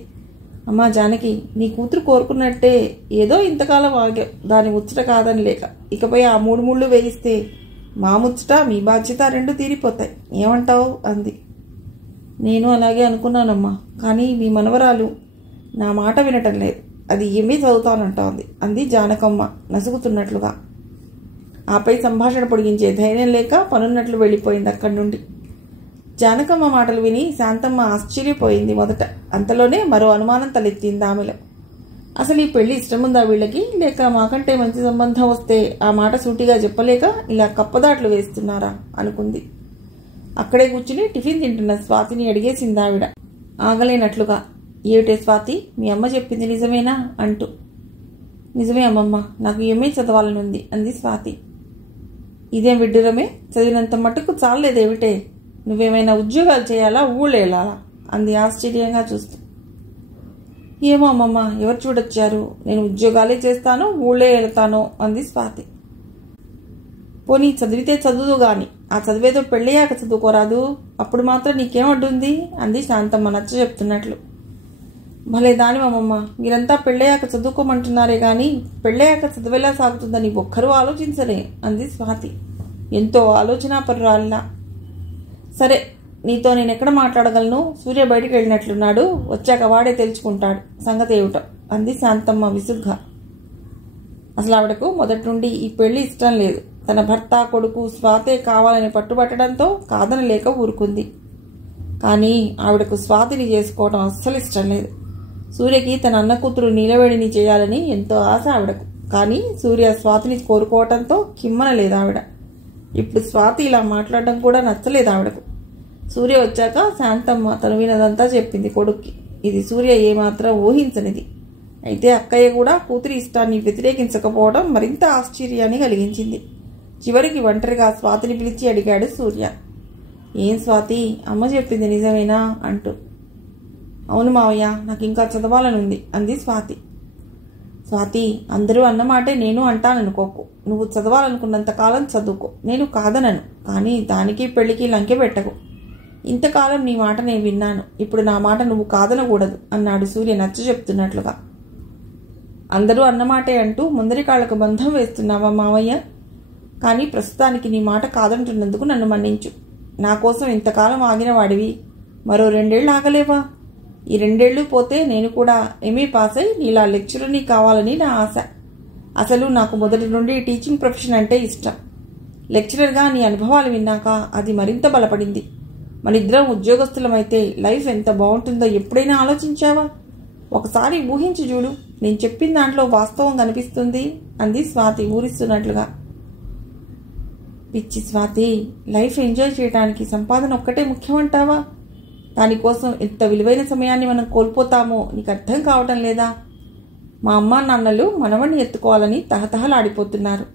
అమ్మా జానకి, నీ కూతురు కోరుకున్నట్టే ఏదో ఇంతకాలం ఆగా, దాని ముచ్చట కాదని లేక ఇకపై ఆ 3 ముళ్ళు వేయిస్తే మా ముచ్చట మీ బాధ్యత 2 తీరిపోతాయి, ఏమంటావు అంది. నేను అలాగే అనుకున్నానమ్మా, కానీ మీ మనవరాలు నా మాట వినటం లేదు. అది ఏమీ చదువుతానంటోంది అంది జానకమ్మ నసుగుతున్నట్లుగా. ఆపై సంభాషణ పొడిగించే ధైర్యం లేక పనున్నట్లు వెళ్ళిపోయింది అక్కడి నుండి. జానకమ్మ మాటలు విని శాంతమ్మ ఆశ్చర్యపోయింది మొదట. అంతలోనే మరో అనుమానం తలెత్తింది ఆమెలో. అసలు ఈ పెళ్లి ఇష్టముందా వీళ్ళకి, లేక మాకంటే మంచి సంబంధం వస్తే ఆ మాట సూటిగా చెప్పలేక ఇలా కప్పదాట్లు వేస్తున్నారా అనుకుంది. అక్కడే కూర్చుని టిఫిన్ తింటున్న స్వాతిని అడిగేసింది ఆవిడ ఆగలేనట్లుగా. ఏమిటే స్వాతి, మీ అమ్మ చెప్పింది నిజమేనా అంటూ. నిజమే అమ్మమ్మ, నాకు ఎంఏ చదవాలనుంది అంది స్వాతి. ఇదేం విడ్డూరమే, చదివినంత మట్టుకు చాలేదేమిటే, నువ్వేమైనా ఉద్యోగాలు చేయాలా, ఊళ్ళో వెళ్ళాలా అంది ఆశ్చర్యంగా చూస్తూ. ఏమో అమ్మమ్మ, ఎవరు చూడొచ్చారు, నేను ఉద్యోగాలే చేస్తాను, ఊళ్ళో వెళ్తాను అంది స్వాతి. పోనీ చదివితే చదువు గాని, ఆ చదివేదో పెళ్ళయ్యాక చదువుకోరాదు, అప్పుడు మాత్రం నీకేం అడ్డుంది అంది శాంతమ్మ నచ్చ చెప్తున్నట్లు. భలే దానివమ్మమ్మ, మీరంతా పెళ్ళయ్యాక చదువుకోమంటున్నారే గాని పెళ్ళయ్యాక చదివేలా సాగుతుందని ఒక్కరూ ఆలోచించలే అంది స్వాతి ఎంతో ఆలోచనాపరురాల్లా. సరే, నీతో నేను ఎక్కడ మాట్లాడగలను, సూర్య బయటికి వెళ్ళినట్లున్నాడు, వచ్చాక వాడే తెలుసుకుంటాడు సంగతి ఏమిటో అంది శాంతమ్మ విసుగ్గా. అసలు ఆవిడకు మొదటి నుండి ఈ పెళ్లి ఇష్టం లేదు. తన భర్త కొడుకు స్వాతే కావాలని పట్టుబట్టడంతో కాదనలేక ఊరుకుంది. కానీ ఆవిడకు స్వాతిని చేసుకోవడం అస్సలు ఇష్టం లేదు. సూర్యకి తన అన్న కూతురు నీలవేడిని చేయాలని ఎంతో ఆశ ఆవిడకు. కానీ సూర్య స్వాతిని కోరుకోవటంతో కిమ్మనలేదు ఆవిడ. ఇప్పుడు స్వాతి ఇలా మాట్లాడడం కూడా నచ్చలేదు ఆవిడకు. సూర్య వచ్చాక శాంతమ్మ తను వినదంతా చెప్పింది కొడుక్కి. ఇది సూర్య ఏమాత్రం ఊహించనిది. అయితే అక్కయ్య కూడా కూతురి ఇష్టాన్ని వ్యతిరేకించకపోవడం మరింత ఆశ్చర్యాన్ని కలిగించింది. చివరికి ఒంటరిగా స్వాతిని పిలిచి అడిగాడు సూర్య, ఏం స్వాతి, అమ్మ చెప్పింది నిజమేనా అంటూ. అవును మావయ్య, నాకు ఇంకా చదవాలనుంది అంది స్వాతి. స్వాతి, అందరూ అన్నమాటే నేను అంటాననుకోకు. నువ్వు చదవాలనుకున్నంతకాలం చదువుకో, నేను కాదనను. కానీ దానికి పెళ్లికి లంకె పెట్టకు. ఇంతకాలం నీ మాట నేను విన్నాను, ఇప్పుడు నా మాట నువ్వు కాదనకూడదు అన్నాడు సూర్య నచ్చ చెప్తున్నట్లుగా. అందరూ అన్నమాటే అంటూ ముందరి కాళ్లకు బంధం వేస్తున్నావా మావయ్య? కానీ ప్రస్తుతానికి నీ మాట కాదంటున్నందుకు నన్ను మన్నించు. నా కోసం ఇంతకాలం ఆగిన వాడివి, మరో 2 ఏళ్ళు ఆగలేవా? ఈ 2 ఏళ్ళు పోతే నేను కూడా ఎంఏ పాస్ అయి నీలా లెక్చరర్ని కావాలని నా ఆశ. అసలు నాకు మొదటి నుండి టీచింగ్ ప్రొఫెషన్ అంటే ఇష్టం. లెక్చరర్గా నీ అనుభవాలు విన్నాక అది మరింత బలపడింది. మనిద్దరం ఉద్యోగస్తులమైతే లైఫ్ ఎంత బాగుంటుందో ఎప్పుడైనా ఆలోచించావా? ఒకసారి ఊహించి చూడు, నేను చెప్పిన దాంట్లో వాస్తవం కనిపిస్తుంది అంది స్వాతి ఊరిస్తున్నట్లుగా. పిచ్చి స్వాతి, లైఫ్ ఎంజాయ్ చేయడానికి సంపాదన ఒక్కటే ముఖ్యమంటావా? దానికోసం ఎంత విలువైన సమయాన్ని మనం కోల్పోతామో నీకు అర్థం కావటం లేదా? మా అమ్మా నాన్నలు మనవణ్ణి ఎత్తుకోవాలని తహతహలాడిపోతున్నారు.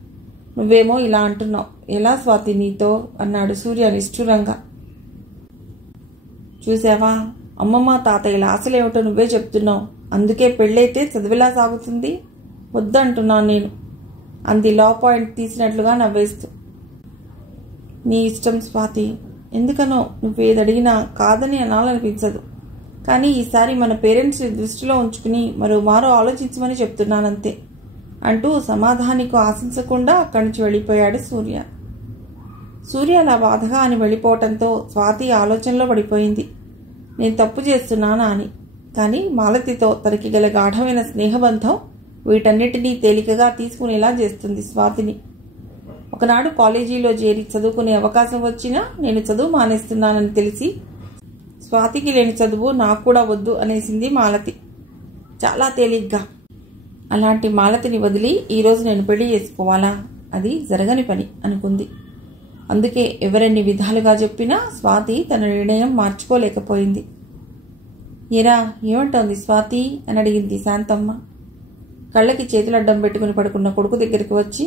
నువ్వేమో ఇలా అంటున్నావు. ఎలా స్వాతి నీతో అన్నాడు సూర్య నిష్ఠురంగా. చూసావా, అమ్మమ్మ తాతయ్యల ఆశలేమిటో నువ్వే చెప్తున్నావు. అందుకే పెళ్ళైతే చదివేలా సాగుతుంది, వద్దంటున్నాను నేను అంది లా పాయింట్ తీసినట్లుగా నవ్వేస్తూ. నీ ఇష్టం స్వాతి, ఎందుకనో నువ్వేదడిగినా కాదని అనాలనిపించదు. కానీ ఈసారి మన పేరెంట్స్ని దృష్టిలో ఉంచుకుని మరో ఆలోచించమని చెప్తున్నానంతే అంటూ సమాధానికు ఆశించకుండా అక్కడి నుంచి వెళ్ళిపోయాడు సూర్య. సూర్య అలా బాధగా అని వెళ్ళిపోవటంతో స్వాతి ఆలోచనలో పడిపోయింది. నేను తప్పు చేస్తున్నానా అని. కానీ మాలతితో తనకి గల గాఢమైన స్నేహబంధం వీటన్నిటినీ తేలికగా తీసుకునేలా చేస్తుంది స్వాతిని. ఒకనాడు కాలేజీలో చేరి చదువుకునే అవకాశం వచ్చినా నేను చదువు మానేస్తున్నానని తెలిసి స్వాతికి లేని చదువు నాకు కూడా వద్దు అనేసింది మాలతి చాలా తేలిగ్గా. అలాంటి మాలతిని వదిలి ఈరోజు నేను పెళ్లి చేసుకోవాలా? అది జరగని పని అనుకుంది. అందుకే ఎవరెన్ని విధాలుగా చెప్పినా స్వాతి తన నిర్ణయం మార్చుకోలేకపోయింది. ఏరా, ఏమంటోంది స్వాతి అని అడిగింది శాంతమ్మ. కళ్ళకి చేతులడ్డం పెట్టుకుని పడుకున్న కొడుకు దగ్గరికి వచ్చి,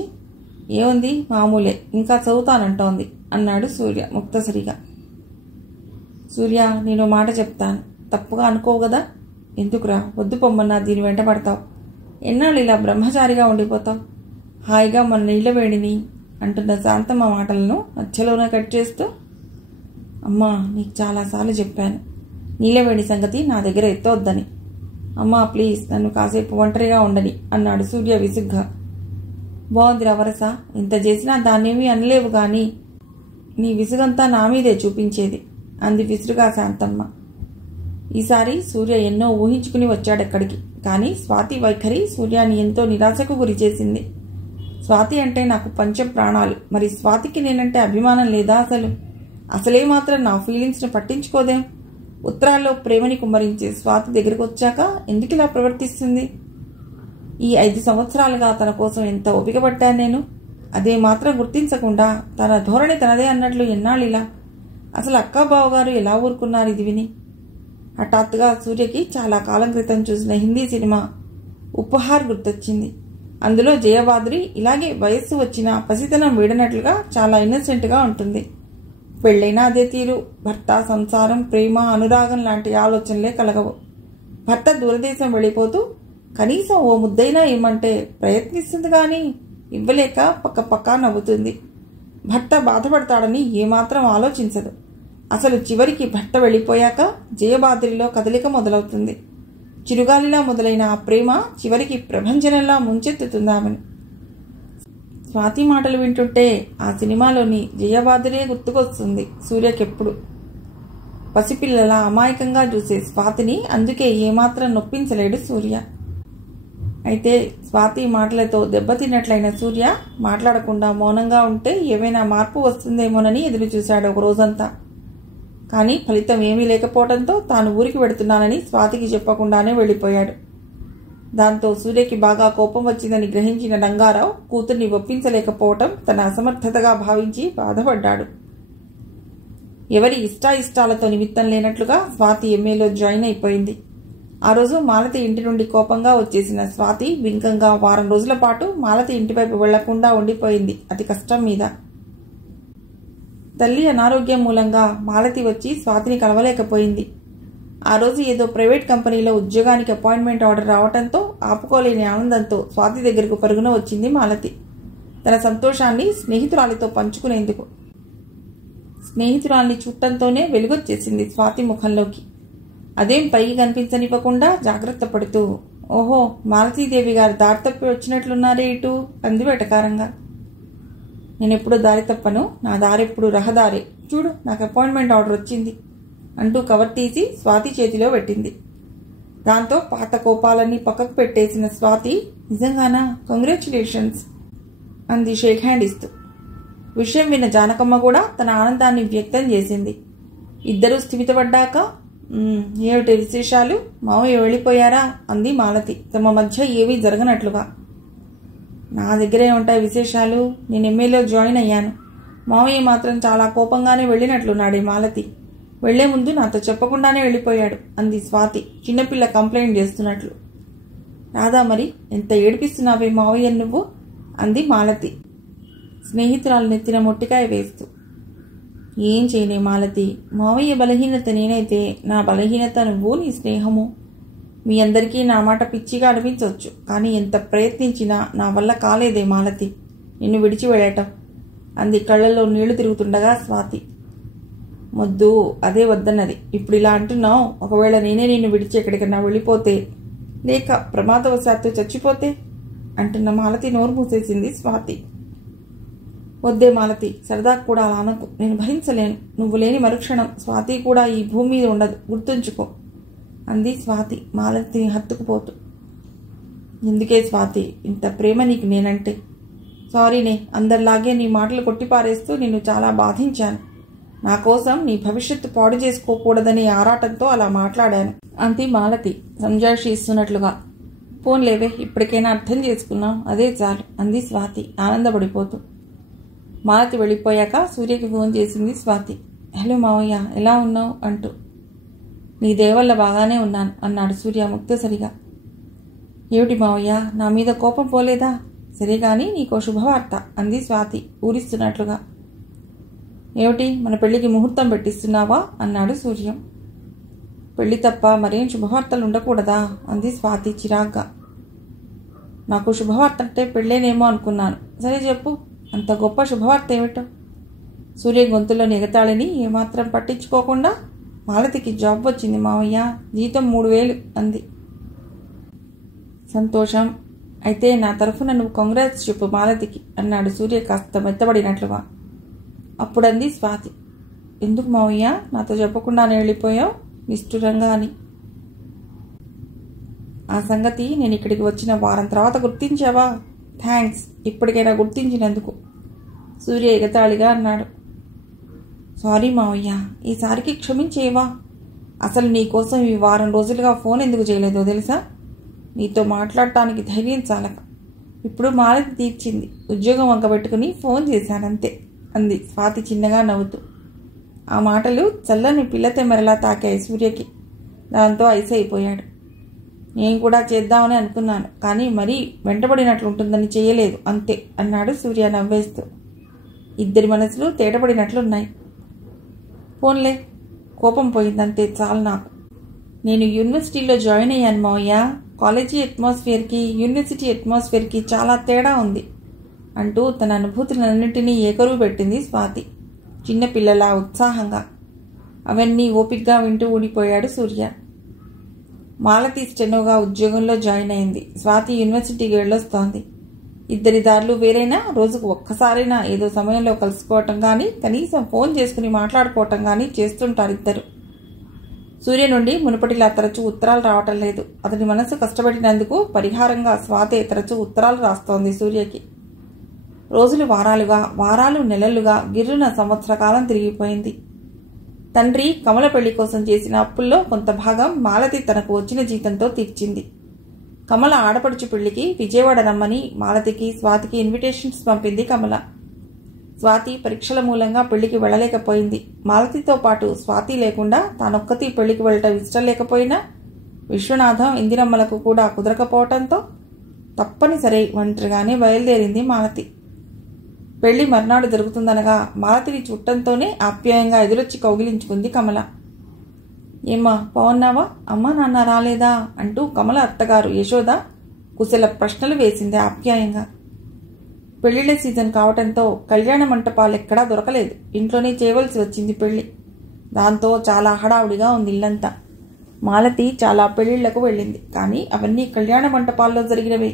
ఏముంది మామూలే, ఇంకా చదువుతానంటోంది అన్నాడు సూర్య ముక్తసరిగా. సూర్య, నేను మాట చెప్తాను, తప్పుగా అనుకోవు కదా? ఎందుకురా, వద్దు పొమ్మన్నా దీని వెంట పడతావు? ఎన్నాళ్ళు ఇలా బ్రహ్మచారిగా ఉండిపోతావు? హాయిగా మన నీళ్ళ వేడిని అంటున్న శాంతమ్మ మాటలను మధ్యలోనే కట్ చేస్తూ, అమ్మా, నీకు చాలాసార్లు చెప్పాను నీలవేణి సంగతి నా దగ్గర ఎత్తవద్దని. అమ్మా ప్లీజ్, నన్ను కాసేపు ఒంటరిగా ఉండని అన్నాడు సూర్య విసుగ్గా. బాగుందిరా వరస, ఇంత చేసినా దాన్నేమీ అనలేవు గాని నీ విసుగంతా నా మీదే చూపించేది అంది విసురుగా శాంతమ్మ. ఈసారి సూర్య ఎన్నో ఊహించుకుని వచ్చాడెక్కడికి. కానీ స్వాతి వైఖరి సూర్యాన్ని ఎంతో నిరాశకు గురి చేసింది. స్వాతి అంటే నాకు పంచ ప్రాణాలు, మరి స్వాతికి నేనంటే అభిమానం లేదా? అసలే మాత్రం నా ఫీలింగ్స్ని పట్టించుకోదేం? ఉత్తరాల్లో ప్రేమని కుమ్మరించే స్వాతి దగ్గరకు వచ్చాక ఎందుకు ఇలా ప్రవర్తిస్తుంది? ఈ 5 సంవత్సరాలుగా తన కోసం ఎంత ఓపిక పట్టాను నేను. అదే మాత్రం గుర్తించకుండా తన ధోరణి తనదే అన్నట్లు ఎన్నాళ్ళిలా? అసలు అక్కా బావగారు ఎలా ఊరుకున్నారు ఇది విని? హఠాత్తుగా సూర్యకి చాలా కాలం క్రితం చూసిన హిందీ సినిమా ఉపహార్ గుర్తొచ్చింది. అందులో జయబాద్రి ఇలాగే వయస్సు వచ్చిన పసితనం వీడనట్లుగా చాలా ఇన్నసెంట్గా ఉంటుంది. పెళ్ళైనా అదే తీరు. భర్త, సంసారం, ప్రేమ, అనురాగం లాంటి ఆలోచనలే కలగవు. భర్త దూరదేశం వెళ్ళిపోతూ కనీసం ఓ ముద్దైనా ఇమ్మంటే ప్రయత్నిస్తుంది కానీ ఇవ్వలేక పక్క నవ్వుతుంది. భర్త బాధపడతాడని ఏమాత్రం ఆలోచించదు. అసలు చివరికి భర్త వెళ్ళిపోయాక జయబాద్రిలో కదలిక మొదలవుతుంది. చిరుగాలిలా మొదలైన ఆ ప్రేమ చివరికి ప్రభంజనంలా ముంచెత్తుతుందామని. స్వాతి మాటలు వింటుంటే ఆ సినిమాలోని జయబాద్రే గుర్తుకొస్తుంది సూర్యకెప్పుడు. పసిపిల్లల అమాయకంగా చూసే స్వాతిని అందుకే ఏమాత్రం నొప్పించలేడు సూర్య. అయితే స్వాతి మాటలతో దెబ్బతిన్నట్లయిన సూర్య మాట్లాడకుండా మౌనంగా ఉంటే ఏమైనా మార్పు వస్తుందేమోనని ఎదురు చూశాడు ఒక రోజంతా. కానీ ఫలితం ఏమీ లేకపోవడంతో తాను ఊరికి వెడుతున్నానని స్వాతికి చెప్పకుండానే వెళ్ళిపోయాడు. దాంతో సూర్యకి బాగా కోపం వచ్చిందని గ్రహించిన రంగారావు కూతుర్ని ఒప్పించలేకపోవటం తన అసమర్థతగా భావించి బాధపడ్డాడు. ఎవరి ఇష్టాయిష్టాలతో నిమిత్తం లేనట్లుగా స్వాతి ఎంఏలో జాయిన్ అయిపోయింది. ఆ రోజు మాలతి ఇంటి నుండి కోపంగా వచ్చేసిన స్వాతి వింకంగా వారం రోజుల పాటు మాలతి ఇంటివైపు వెళ్లకుండా ఉండిపోయింది అతి కష్టం మీద. తల్లి అనారోగ్యం మూలంగా మాలతి వచ్చి స్వాతిని కలవలేకపోయింది. ఆ రోజు ఏదో ప్రైవేట్ కంపెనీలో ఉద్యోగానికి అపాయింట్మెంట్ ఆర్డర్ రావడంతో ఆపుకోలేని ఆనందంతో స్వాతి దగ్గరకు పరుగున వచ్చింది మాలతి. తన సంతోషాన్ని స్నేహితురాలితో పంచుకునేందుకు. స్నేహితురాల్ని చూడటంతోనే వెలుగొచ్చేసింది స్వాతి ముఖంలోకి. అదేం పైకి కనిపించనివ్వకుండా జాగ్రత్త పడుతూ, ఓహో, మాలతీదేవి గారు దారి తప్పి వచ్చినట్లున్నారే ఇటు అంది వెటకారంగా. నేనెప్పుడు దారి తప్పను, నా దారెప్పుడు రహదారే. చూడు, నాకు అపాయింట్మెంట్ ఆర్డర్ వచ్చింది అంటూ కవర్ తీసి స్వాతి చేతిలో పెట్టింది. దాంతో పాత కోపాలన్నీ పక్కకు పెట్టేసిన స్వాతి, నిజంగానా, కంగ్రాచ్యులేషన్స్ అంది షేక్ హ్యాండ్ ఇస్తూ. విషయం విన్న జానకమ్మ కూడా తన ఆనందాన్ని వ్యక్తం చేసింది. ఇద్దరూ స్థిమితపడ్డాక, ఏమిటి విశేషాలు, మావయ్య వెళ్ళిపోయారా అంది మాలతి తమ మధ్య ఏవీ జరగనట్లుగా. నా దగ్గరే ఉంటాయి విశేషాలు, నేను ఎంఏలో జాయిన్ అయ్యాను. మావయ్య మాత్రం చాలా కోపంగానే వెళ్ళినట్లున్నాడే మాలతి. వెళ్లే ముందు నాతో చెప్పకుండానే వెళ్ళిపోయాడు అంది స్వాతి చిన్నపిల్ల కంప్లైంట్ చేస్తున్నట్లు. రాదా, మరి ఎంత ఏడిపిస్తున్నావే మావయ్య నువ్వు అంది మాలతి స్నేహితురాలు నెత్తిన మొట్టికాయ వేస్తూ. ఏం చేయనే మాలతి, మావయ్య బలహీనత నేనైతే నా బలహీనత నువ్వు, నీ స్నేహము. మీ అందరికీ నా మాట పిచ్చిగా అనిపించవచ్చు, కానీ ఎంత ప్రయత్నించినా నా వల్ల కాలేదే మాలతి నిన్ను విడిచి వెళ్ళటం అంది కళ్ళల్లో నీళ్లు తిరుగుతుండగా స్వాతి. మొద్దు, అదే వద్దన్నది. ఇప్పుడు ఇలా అంటున్నావు, ఒకవేళ నేనే నిన్ను విడిచి ఎక్కడికన్నా వెళ్ళిపోతే, లేక ప్రమాదవశాత్తు చచ్చిపోతే అంటున్న మాలతి నోరు మూసేసింది స్వాతి. వద్దే మాలతి, సరదా కూడా అలా అనకు, నేను భరించలేను. నువ్వు లేని మరుక్షణం స్వాతి కూడా ఈ భూమి మీద ఉండదు, గుర్తుంచుకో అంది స్వాతి మాలతిని హత్తుకుపోతూ. ఎందుకే స్వాతి ఇంత ప్రేమ నీకు నేనంటే? సారీనే, అందరిలాగే నీ మాటలు కొట్టిపారేస్తూ నిన్ను చాలా బాధించాను. నా కోసం నీ భవిష్యత్తు పాడు చేసుకోకూడదనే ఆరాటంతో అలా మాట్లాడాను అంది మాలతి సంజాయిషి ఇస్తున్నట్లుగా. పోన్లేవే, ఇప్పటికైనా అర్థం చేసుకున్నాం, అదే చాలు అంది స్వాతి ఆనందపడిపోతూ. మాలతి వెళ్ళిపోయాక సూర్యకి ఫోన్ చేసింది స్వాతి. హలో మావయ్య, ఎలా ఉన్నావు అంటూ. నీ దేవల్ల బాగానే ఉన్నాను అన్నాడు సూర్య ముక్తసరిగా. ఏమిటి మావయ్య, నా మీద కోపం పోలేదా? సరే కానీ నీకో శుభవార్త అంది స్వాతి ఊరిస్తున్నట్లుగా. ఏమిటి, మన పెళ్లికి ముహూర్తం పెట్టిస్తున్నావా అన్నాడు సూర్యం. పెళ్లి తప్ప మరేం శుభవార్తలు ఉండకూడదా అంది స్వాతి చిరాగ్గా. నాకు శుభవార్త అంటే పెళ్ళేనేమో అనుకున్నాను. సరే చెప్పు, అంత గొప్ప శుభవార్త ఏమిటో? సూర్య గొంతులోని ఎగతాళిని ఏమాత్రం పట్టించుకోకుండా, మాలతికి జాబ్ వచ్చింది మావయ్య, జీతం 3000 అంది. సంతోషం, అయితే నా తరఫున నువ్వు కాంగ్రాట్స్ చెప్పు మాలతికి అన్నాడు సూర్య కాస్త మెత్తబడినట్లుగా. అప్పుడంది స్వాతి, ఎందుకు మావయ్య నాతో చెప్పకుండానే వెళ్ళిపోయావు నిష్ఠురంగా అని. ఆ సంగతి నేను ఇక్కడికి వచ్చిన వారం తర్వాత గుర్తించావా? థ్యాంక్స్, ఇప్పటికైనా గుర్తించినందుకు సూర్య ఎగతాళిగా అన్నాడు. సారీ మావయ్య, ఈసారికి క్షమించేవా? అసలు నీకోసం ఈ వారం రోజులుగా ఫోన్ ఎందుకు చేయలేదో తెలుసా? నీతో మాట్లాడటానికి ధైర్యం చాలక. ఇప్పుడు మాలతి తీర్చింది, ఉద్యోగం వంకబెట్టుకుని ఫోన్ చేశానంతే అంది స్వాతి చిన్నగా నవ్వుతూ. ఆ మాటలు చల్లని పిల్లతెమ్మెరలా తాకాయి సూర్యకి. దాంతో ఐస్ అయిపోయాడు. నేను కూడా చేద్దామని అనుకున్నాను, కానీ మరీ వెంటబడినట్లుంటుందని చేయలేదు అంతే అన్నాడు సూర్య నవ్వేస్తూ. ఇద్దరి మనసులు తేటపడినట్లున్నాయి. ఫోన్లే, కోపం పోయిందంతే చాలు నాకు. నేను యూనివర్సిటీలో జాయిన్ అయ్యాను మావయ్య. కాలేజీ అట్మాస్ఫియర్కి యూనివర్సిటీ అట్మాస్ఫియర్కి చాలా తేడా ఉంది అంటూ తన అనుభూతులన్నింటినీ ఏకరువు పెట్టింది స్వాతి చిన్నపిల్లలా ఉత్సాహంగా. అవన్నీ ఓపిగ్గా వింటూ ఊడిపోయాడు సూర్య. మాలతి స్టెనోగా ఉద్యోగంలో జాయిన్ అయింది. స్వాతి యూనివర్సిటీకి వెళ్ళొస్తోంది. ఇద్దరి దారులు వేరైనా రోజుకు ఒక్కసారైనా ఏదో సమయంలో కలుసుకోవటం కానీ, కనీసం ఫోన్ చేసుకుని మాట్లాడుకోవటం కానీ చేస్తుంటారు ఇద్దరు. సూర్య నుండి మునుపటిలా తరచూ ఉత్తరాలు రావటం లేదు. అతని మనసు కష్టపడినందుకు పరిహారంగా స్వాతి తరచూ ఉత్తరాలు రాస్తోంది సూర్యకి. రోజులు వారాలుగా, వారాలు నెలలుగా, గిర్రున సంవత్సర కాలం తిరిగిపోయింది. తండ్రి కమల పెళ్లి కోసం చేసిన అప్పుల్లో కొంత భాగం మాలతి తనకు వచ్చిన జీతంతో తీర్చింది. కమల ఆడపడుచు పెళ్లికి విజయవాడ రమ్మని మాలతికి, స్వాతికి ఇన్విటేషన్స్ పంపింది కమల. స్వాతి పరీక్షల మూలంగా పెళ్లికి వెళ్ళలేకపోయింది. మాలతితో పాటు స్వాతి లేకుండా తానొక్కతి పెళ్లికి వెళ్ళటం ఇష్టం లేకపోయినా విశ్వనాథం, ఇందిరమ్మలకు కూడా కుదరకపోవటంతో తప్పనిసరి ఒంటరిగానే బయలుదేరింది మాలతి. పెళ్లి మర్నాడు జరుగుతుందనగా మాలతిని చుట్టంతోనే ఆప్యాయంగా ఎదురొచ్చి కౌగిలించుకుంది కమల. ఏమ్మా బాగున్నావా, అమ్మా నాన్న రాలేదా అంటూ కమల అత్తగారు యశోద కుశల ప్రశ్నలు వేసింది ఆప్యాయంగా. పెళ్లిళ్ల సీజన్ కావటంతో కళ్యాణ మంటపాలెక్కడా దొరకలేదు. ఇంట్లోనే చేయవలసి వచ్చింది పెళ్లి. దాంతో చాలా హడావుడిగా ఉంది ఇల్లంతా. మాలతి చాలా పెళ్లిళ్లకు వెళ్ళింది, కానీ అవన్నీ కళ్యాణ మంటపాల్లో జరిగినవే.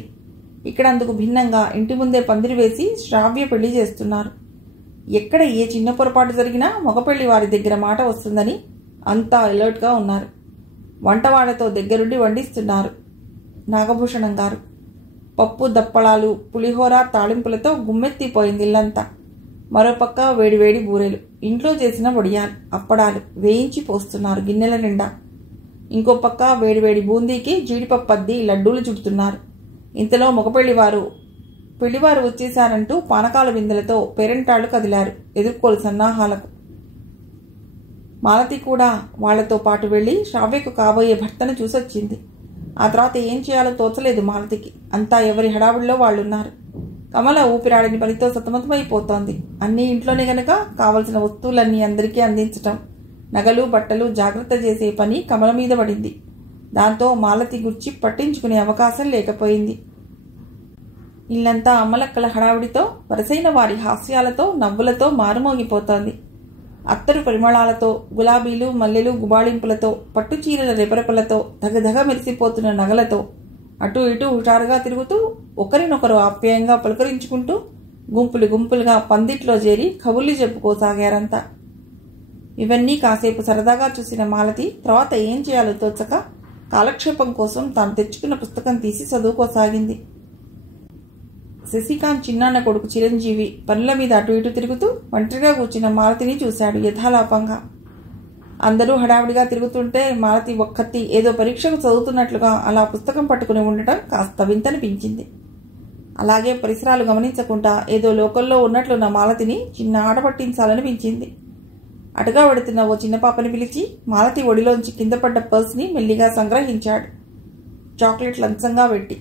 ఇక్కడ అందుకు భిన్నంగా ఇంటి ముందే పందిరి వేసి శ్రావ్య పెళ్లి చేస్తున్నారు. ఎక్కడ ఏ చిన్న పొరపాటు జరిగినా మగపెళ్లి వారి దగ్గర మాట వస్తుందని అంతా అలర్ట్గా ఉన్నారు. వంటవాళ్లతో దగ్గరుండి వండిస్తున్నారు నాగభూషణం గారు. పప్పు, దప్పళాలు, పులిహోర, తాళింపులతో గుమ్మెత్తిపోయింది ఇల్లంతా. మరోపక్క వేడివేడి బూరెలు, ఇంట్లో చేసిన వడియాలు, అప్పడాలు వేయించి పోస్తున్నారు గిన్నెల నిండా. ఇంకో పక్క వేడివేడి బూందీకి జీడిపప్పు అద్ది లడ్డూలు చుడుతున్నారు. ఇంతలో పెళ్లివారు వచ్చేశారంటూ పానకాల బిందెలతో పేరెంటాళ్లు కదిలారు ఎదుర్కోలు సన్నాహాలకు. మాలతి కూడా వాళ్లతో పాటు వెళ్లి శ్రావ్యకు కాబోయే భర్తను చూసొచ్చింది. ఆ తర్వాత ఏం చేయాలో తోచలేదు మాలతికి. అంతా ఎవరి హడావుడిలో వాళ్ళున్నారు. కమల ఊపిరాడని పనితో సతమతమైపోతోంది. అన్నీ ఇంట్లోనే గనక కావలసిన వస్తువులన్నీ అందరికీ అందించటం, నగలు బట్టలు జాగ్రత్త చేసే పని కమల మీద పడింది. దాంతో మాలతి గుర్చి పట్టించుకునే అవకాశం లేకపోయింది. ఇల్లంతా అమ్మలక్కల హడావుడితో, వరసైన వారి హాస్యాలతో, నవ్వులతో మారుమోగిపోతోంది. అత్తరు పరిమళాలతో, గులాబీలు, మల్లెలు, గుబాళింపులతో, పట్టుచీరల రెపరెపలతో, దగదగ మెరిసిపోతున్న నగలతో అటు ఇటు హుషారుగా తిరుగుతూ ఒకరినొకరు ఆప్యాయంగా పలుకరించుకుంటూ గుంపులు గుంపులుగా పందిట్లో చేరి కబుర్లు చెప్పుకోసాగారంతా. ఇవన్నీ కాసేపు సరదాగా చూసిన మాలతి తర్వాత ఏం చేయాలో తోచక కాలక్షేపం కోసం తాను తెచ్చుకున్న పుస్తకం తీసి చదువుకోసాగింది. శశికాంత్ చిన్నాన్న కొడుకు చిరంజీవి పనుల మీద అటు ఇటు తిరుగుతూ ఒంటరిగా కూర్చున్న మాలతిని చూశాడు యథాలాపంగా. అందరూ హడావిడిగా తిరుగుతుంటే మాలతి ఒక్కతి ఏదో పరీక్షకు చదువుతున్నట్లుగా అలా పుస్తకం పట్టుకుని ఉండటం కాస్త వింతనిపించింది. అలాగే పరిసరాలు గమనించకుండా ఏదో లోకల్లో ఉన్నట్లున్న మాలతిని చిన్న ఆట పట్టించాలనిపించింది. అటుగా వెడుతున్న ఓ చిన్న పాపని పిలిచి మాలతి ఒడిలోంచి కింద పడ్డ పర్స్ని మెల్లిగా సంగ్రహించాడు, చాక్లెట్ లంచంగా పెట్టి.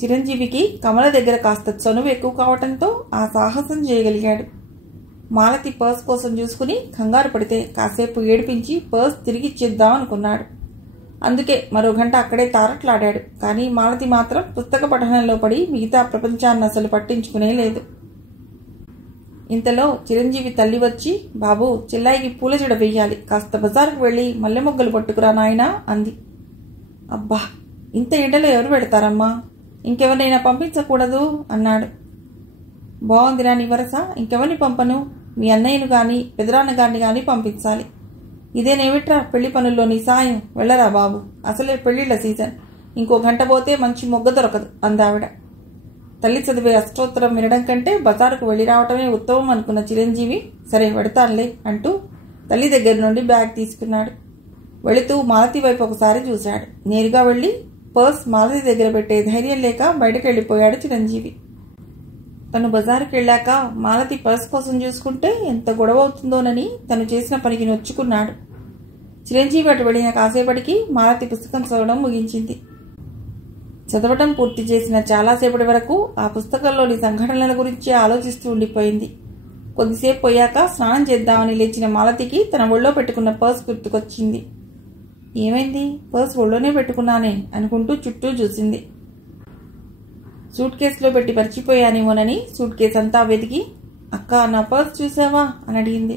చిరంజీవికి కమల దగ్గర కాస్త చనువు ఎక్కువ కావటంతో ఆ సాహసం చేయగలిగాడు. మాలతి పర్స్ కోసం చూసుకుని కంగారు పడితే కాసేపు ఏడిపించి పర్స్ తిరిగిచ్చేద్దాం అనుకున్నాడు. అందుకే మరో గంట అక్కడే తారట్లాడాడు. కానీ మాలతి మాత్రం పుస్తక పఠనంలో పడి మిగతా ప్రపంచాన్ని అసలు పట్టించుకునే లేదు. ఇంతలో చిరంజీవి తల్లి వచ్చి, బాబు చెల్లాయికి పూల జడ వెయ్యాలి, కాస్త బజారుకు వెళ్ళి మల్లె మొగ్గలు పట్టుకురా నాయనా అంది. అబ్బా, ఇంత ఎండలో ఎవరు పెడతారమ్మా, ఇంకెవరినైనా పంపించకూడదు అన్నాడు. బాగుందిరా నీ వరస, ఇంకెవరిని పంపను, మీ అన్నయ్యను గాని పెదరాన్న గారిని గాని పంపించాలి. ఇదేనేమిట్రా పెళ్లి పనుల్లో నీ సాయం, వెళ్ళరా బాబు, అసలే పెళ్లిళ్ల సీజన్, ఇంకో గంట పోతే మంచి మొగ్గ దొరకదు అందావిడ. తల్లి చదివే అష్టోత్తరం వినడం కంటే బజారుకు వెళ్ళి రావటమే ఉత్తమం అనుకున్న చిరంజీవి సరే వెడతానులే అంటూ తల్లి దగ్గర నుండి బ్యాగ్ తీసుకున్నాడు. వెళుతూ మాలతి వైపు ఒకసారి చూశాడు. నేరుగా వెళ్లి పర్స్ మాలతి దగ్గర పెట్టే ధైర్యం లేక బయటకు వెళ్లిపోయాడు చిరంజీవి. తను బజారుకి వెళ్ళాక మాలతి పర్స్ కోసం చూసుకుంటే ఎంత గొడవ అవుతుందోనని తను చేసిన పనికి నొచ్చుకున్నాడు. చిరంజీవి అటు వెళ్ళిన కాసేపటికి మాలతి పుస్తకం చదవడం ముగించింది. చదవటం పూర్తి చేసిన చాలాసేపటి వరకు ఆ పుస్తకంలోని సంఘటనల గురించి ఆలోచిస్తూ ఉండిపోయింది. కొద్దిసేపు పోయాక స్నానం చేద్దామని లేచిన మాలతికి తన ఒళ్ళో పెట్టుకున్న పర్స్ గుర్తుకొచ్చింది. ఏమైంది, పర్స్ ఒళ్ళోనే పెట్టుకున్నానే అనుకుంటూ చుట్టూ చూసింది. సూట్ కేసులో పెట్టి మర్చిపోయానేమోనని సూట్ కేసు అంతా వెతికి, అక్క నా పర్స్ చూసావా అని అడిగింది.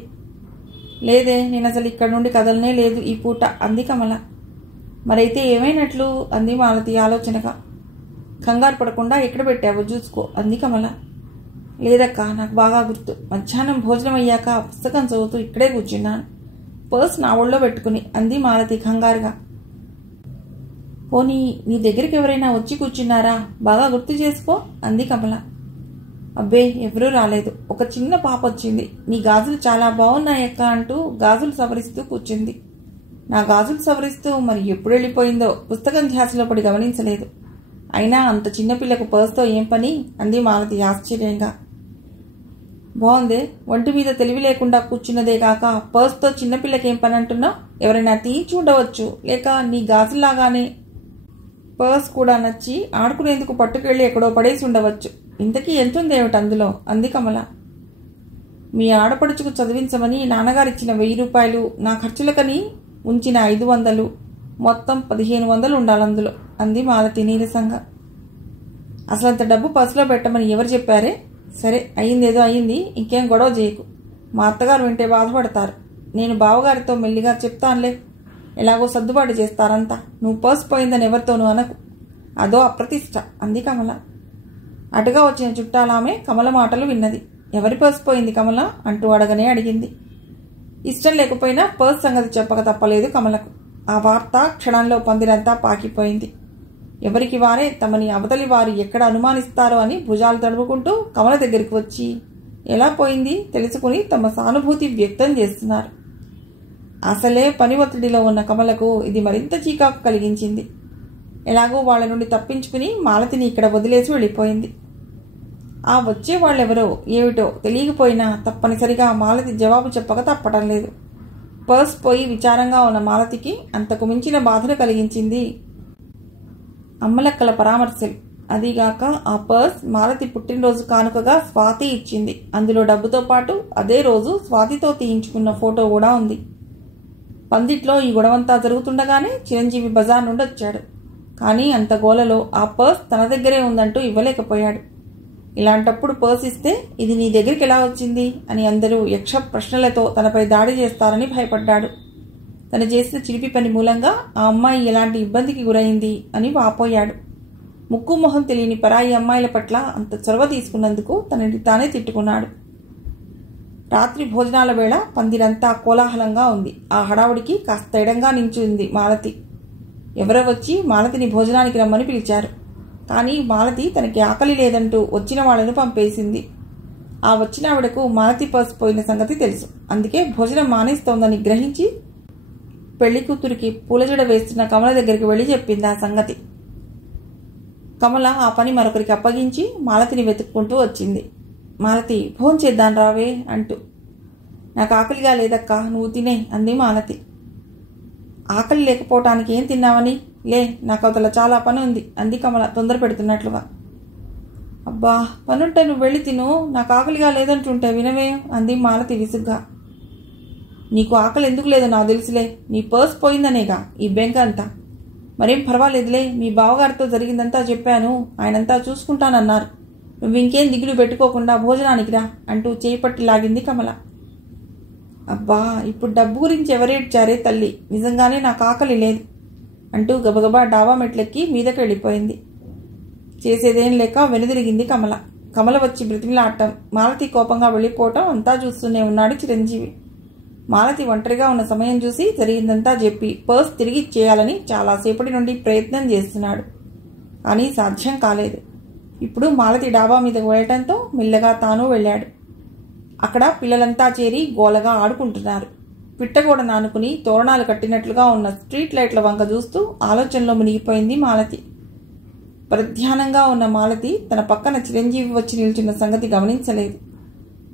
లేదే, నేను అసలు ఇక్కడ నుండి కదలనే లేదు ఈ పూట అంది కమల. మరైతే ఏమైనట్లు అంది మాలతి ఆలోచనగా. కంగారు పడకుండా ఎక్కడ పెట్టావో చూసుకో అంది కమల. లేదక్క, నాకు బాగా గుర్తు, మధ్యాహ్నం భోజనం అయ్యాక పుస్తకం చదువుతూ ఇక్కడే కూర్చున్నాను, పర్స్ నా ఒళ్ళో పెట్టుకుని అంది మాలతి కంగారుగా. పోనీ నీ దగ్గరికి ఎవరైనా వచ్చి కూర్చున్నారా, బాగా గుర్తు చేసుకో అంది కమల. అబ్బే, ఎవరూ రాలేదు, ఒక చిన్న పాప వచ్చింది, నీ గాజులు చాలా బాగున్నాయక్క అంటూ గాజులు సవరిస్తూ కూర్చుంది. నా గాజులు సవరిస్తూ మరి ఎప్పుడు వెళ్ళిపోయిందో పుస్తకం ధ్యాసలో పడి గమనించలేదు. అయినా అంత చిన్నపిల్లకు పర్స్తో ఏం పని అంది మాలతి ఆశ్చర్యంగా. బాగుందే, ఒంటి మీద తెలివి లేకుండా కూర్చున్నదే కాక పర్స్తో చిన్నపిల్లకేం పని అంటున్నావు, ఎవరైనా తీయించి ఉండవచ్చు, లేక నీ గాజుల్లాగానే పర్స్ కూడా నచ్చి ఆడుకునేందుకు పట్టుకెళ్ళి ఎక్కడో పడేసి ఉండవచ్చు, ఇంతకీ ఎంతుందేమిటి అందులో అంది కమల. మీ ఆడపడుచుకు చదివించమని నాన్నగారిచ్చిన 1000 రూపాయలు, నా ఖర్చులకని ఉంచిన 500, మొత్తం 1500 ఉండాలందులో అంది మాలతి నీరసంగా. అసలంత డబ్బు పర్సులో పెట్టమని ఎవరు చెప్పారే? సరే, అయ్యిందేదో అయ్యింది, ఇంకేం గొడవ చేయకు, మా అత్తగారు వింటే బాధపడతారు, నేను బావగారితో మెల్లిగా చెప్తానులే, ఎలాగో సర్దుబాటు చేస్తారంతా, నువ్వు పర్స్ పోయిందని ఎవరితోనూ అనకు, అదో అప్రతిష్ట అంది కమల. అటుగా వచ్చిన చుట్టాలామె కమల మాటలు విన్నది. ఎవరి పర్స్ పోయింది కమల అంటూ అడగనే అడిగింది. ఇష్టం లేకపోయినా పర్స్ సంగతి చెప్పక తప్పలేదు కమలకు. ఆ వార్త క్షణంలో పందిరంతా పాకిపోయింది. ఎవరికి వారే తమని అవతలి వారు ఎక్కడ అనుమానిస్తారో అని భుజాలు తడుపుకుంటూ కమల దగ్గరికి వచ్చి ఎలా పోయింది తెలుసుకుని తమ సానుభూతి వ్యక్తం చేస్తున్నారు. అసలే పని ఒత్తిడిలో ఉన్న కమలకు ఇది మరింత చీకాకు కలిగించింది. ఎలాగో వాళ్ల నుండి తప్పించుకుని మాలతిని ఇక్కడ వదిలేసి వెళ్ళిపోయింది. ఆ వచ్చే వాళ్ళెవరో ఏమిటో తెలియకపోయినా తప్పనిసరిగా మాలతి జవాబు చెప్పక తప్పటం లేదు. పర్స్ పోయి విచారంగా ఉన్న మాలతికి అంతకు మించిన బాధను కలిగించింది అమ్మలక్కల పరామర్శలు. అదిగాక ఆ పర్స్ మాలతి పుట్టినరోజు కానుకగా స్వాతి ఇచ్చింది. అందులో డబ్బుతో పాటు అదే రోజు స్వాతితో తీయించుకున్న ఫోటో కూడా ఉంది. పందిట్లో ఈ గొడవంతా జరుగుతుండగానే చిరంజీవి బజార్ నుండి వచ్చాడు. కానీ అంత గోలలో ఆ పర్స్ తన దగ్గరే ఉందంటూ ఇవ్వలేకపోయాడు. ఇలాంటప్పుడు పర్స్ ఇస్తే ఇది నీ దగ్గరికి ఎలా వచ్చింది అని అందరూ యక్ష ప్రశ్నలతో తనపై దాడి చేస్తారని భయపడ్డాడు. తను చేసిన చిలిపి పని మూలంగా ఆ అమ్మాయి ఎలాంటి ఇబ్బందికి గురైంది అని వాపోయాడు. ముక్కు మొహం తెలియని పరాయి అమ్మాయిల పట్ల అంత చొరవ తీసుకున్నందుకు తనని తానే తిట్టుకున్నాడు. రాత్రి భోజనాల వేళ పందిరంతా కోలాహలంగా ఉంది. ఆ హడావుడికి కాస్త ఎడంగా నించుంది మాలతి. ఎవరో వచ్చి మాలతిని భోజనానికి రమ్మని పిలిచారు. కానీ మాలతి తనకి ఆకలి లేదంటూ వచ్చిన వాళ్లను పంపేసింది. ఆ వచ్చిన ఆవిడకు మాలతి పర్స్ పోయిన సంగతి తెలుసు. అందుకే భోజనం మానేస్తోందని గ్రహించి పెళ్లి కూతురికి పూలజడ వేస్తున్న కమల దగ్గరికి వెళ్ళి చెప్పింది ఆ సంగతి. కమల ఆ పని మరొకరికి అప్పగించి మాలతిని వెతుక్కుంటూ వచ్చింది. మాలతి, భోంచేద్దాం రావే అంటూ. నాకు ఆకలిగా లేదక్క, నువ్వు తినే అంది మాలతి. ఆకలి లేకపోవటానికి ఏం తిన్నావని? లే, నాకు అవతల చాలా పని ఉంది అంది కమల తొందర పెడుతున్నట్లుగా. అబ్బా, పనుంటే నువ్వు వెళ్ళి తిను, నాకు ఆకలిగా లేదంటుంటే వినవే అంది మాలతి విసుగ్గా. నీకు ఆకలి ఎందుకు లేదో నాకు తెలుసులే, నీ పర్స్ పోయిందనేగా ఈ బెంక అంతా. మరేం పర్వాలేదులే, మీ బావగారితో జరిగిందంతా చెప్పాను, ఆయనంతా చూసుకుంటానన్నారు. నువ్వు ఇంకేం దిగులు పెట్టుకోకుండా భోజనానికి రా అంటూ చేపట్టి లాగింది కమల. అబ్బా, ఇప్పుడు డబ్బు గురించి ఎవరేడ్చారే తల్లి, నిజంగానే నాకు ఆకలి లేదు అంటూ గబగబా డాబా మెట్లెక్కి మీదకి వెళ్ళిపోయింది. చేసేదేం లేక వెనుదిరిగింది కమల. కమల వచ్చి బ్రతిమిలాడటం, మాలతి కోపంగా వెళ్ళిపోవటం అంతా చూస్తూనే ఉన్నాడు చిరంజీవి. మాలతి ఒంటరిగా ఉన్న సమయం చూసి జరిగిందంతా చెప్పి పర్స్ తిరిగి ఇచ్చేయాలని చాలాసేపటి నుండి ప్రయత్నం చేస్తున్నాడు. కానీ సాధ్యం కాలేదు. ఇప్పుడు మాలతి డాబా మీదకు వెళ్ళటంతో మెల్లగా తాను వెళ్ళాడు. అక్కడ పిల్లలంతా చేరి గోలగా ఆడుకుంటున్నారు. పిట్టగోడ నానుకుని తోరణాలు కట్టినట్లుగా ఉన్న స్ట్రీట్ లైట్ల వంక చూస్తూ ఆలోచనలో మునిగిపోయింది మాలతి. ప్రధ్యానంగా ఉన్న మాలతి తన పక్కన చిరంజీవి వచ్చి నిల్చున్న సంగతి గమనించలేదు.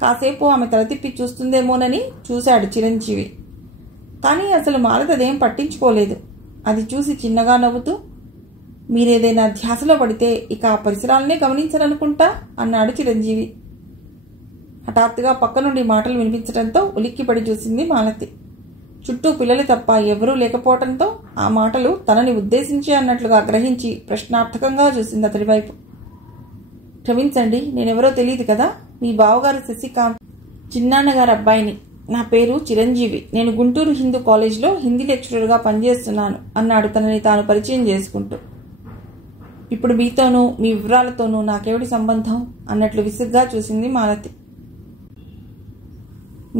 కాసేపు ఆమె తల తిప్పి చూస్తుందేమోనని చూశాడు చిరంజీవి. కానీ అసలు మాలతి అదేం పట్టించుకోలేదు. అది చూసి చిన్నగా నవ్వుతూ, మీరేదైనా ధ్యాసలో పడితే ఇక ఆ పరిసరాలనే గమనించరనుకుంటా అన్నాడు చిరంజీవి. హఠాత్తుగా పక్క నుండి మాటలు వినిపించడంతో ఉలిక్కిపడి చూసింది మాలతి. చుట్టూ పిల్లలు తప్ప ఎవరూ లేకపోవడంతో ఆ మాటలు తనని ఉద్దేశించి అన్నట్లుగా గ్రహించి ప్రశ్నార్థకంగా చూసింది అతడి వైపు. క్షమించండి, నేనెవరో తెలియదు కదా, మీ బావగారు శశికాంత్ చిన్నాన్నగారి అబ్బాయిని. నా పేరు చిరంజీవి. నేను గుంటూరు హిందూ కాలేజ్లో హిందీ లెక్చరర్గా పనిచేస్తున్నాను అన్నాడు తనని తాను పరిచయం చేసుకుంటూ. ఇప్పుడు మీతోనూ మీ వివరాలతోనూ నాకేమిటి సంబంధం అన్నట్లు విసుగ్గా చూసింది మాలతి.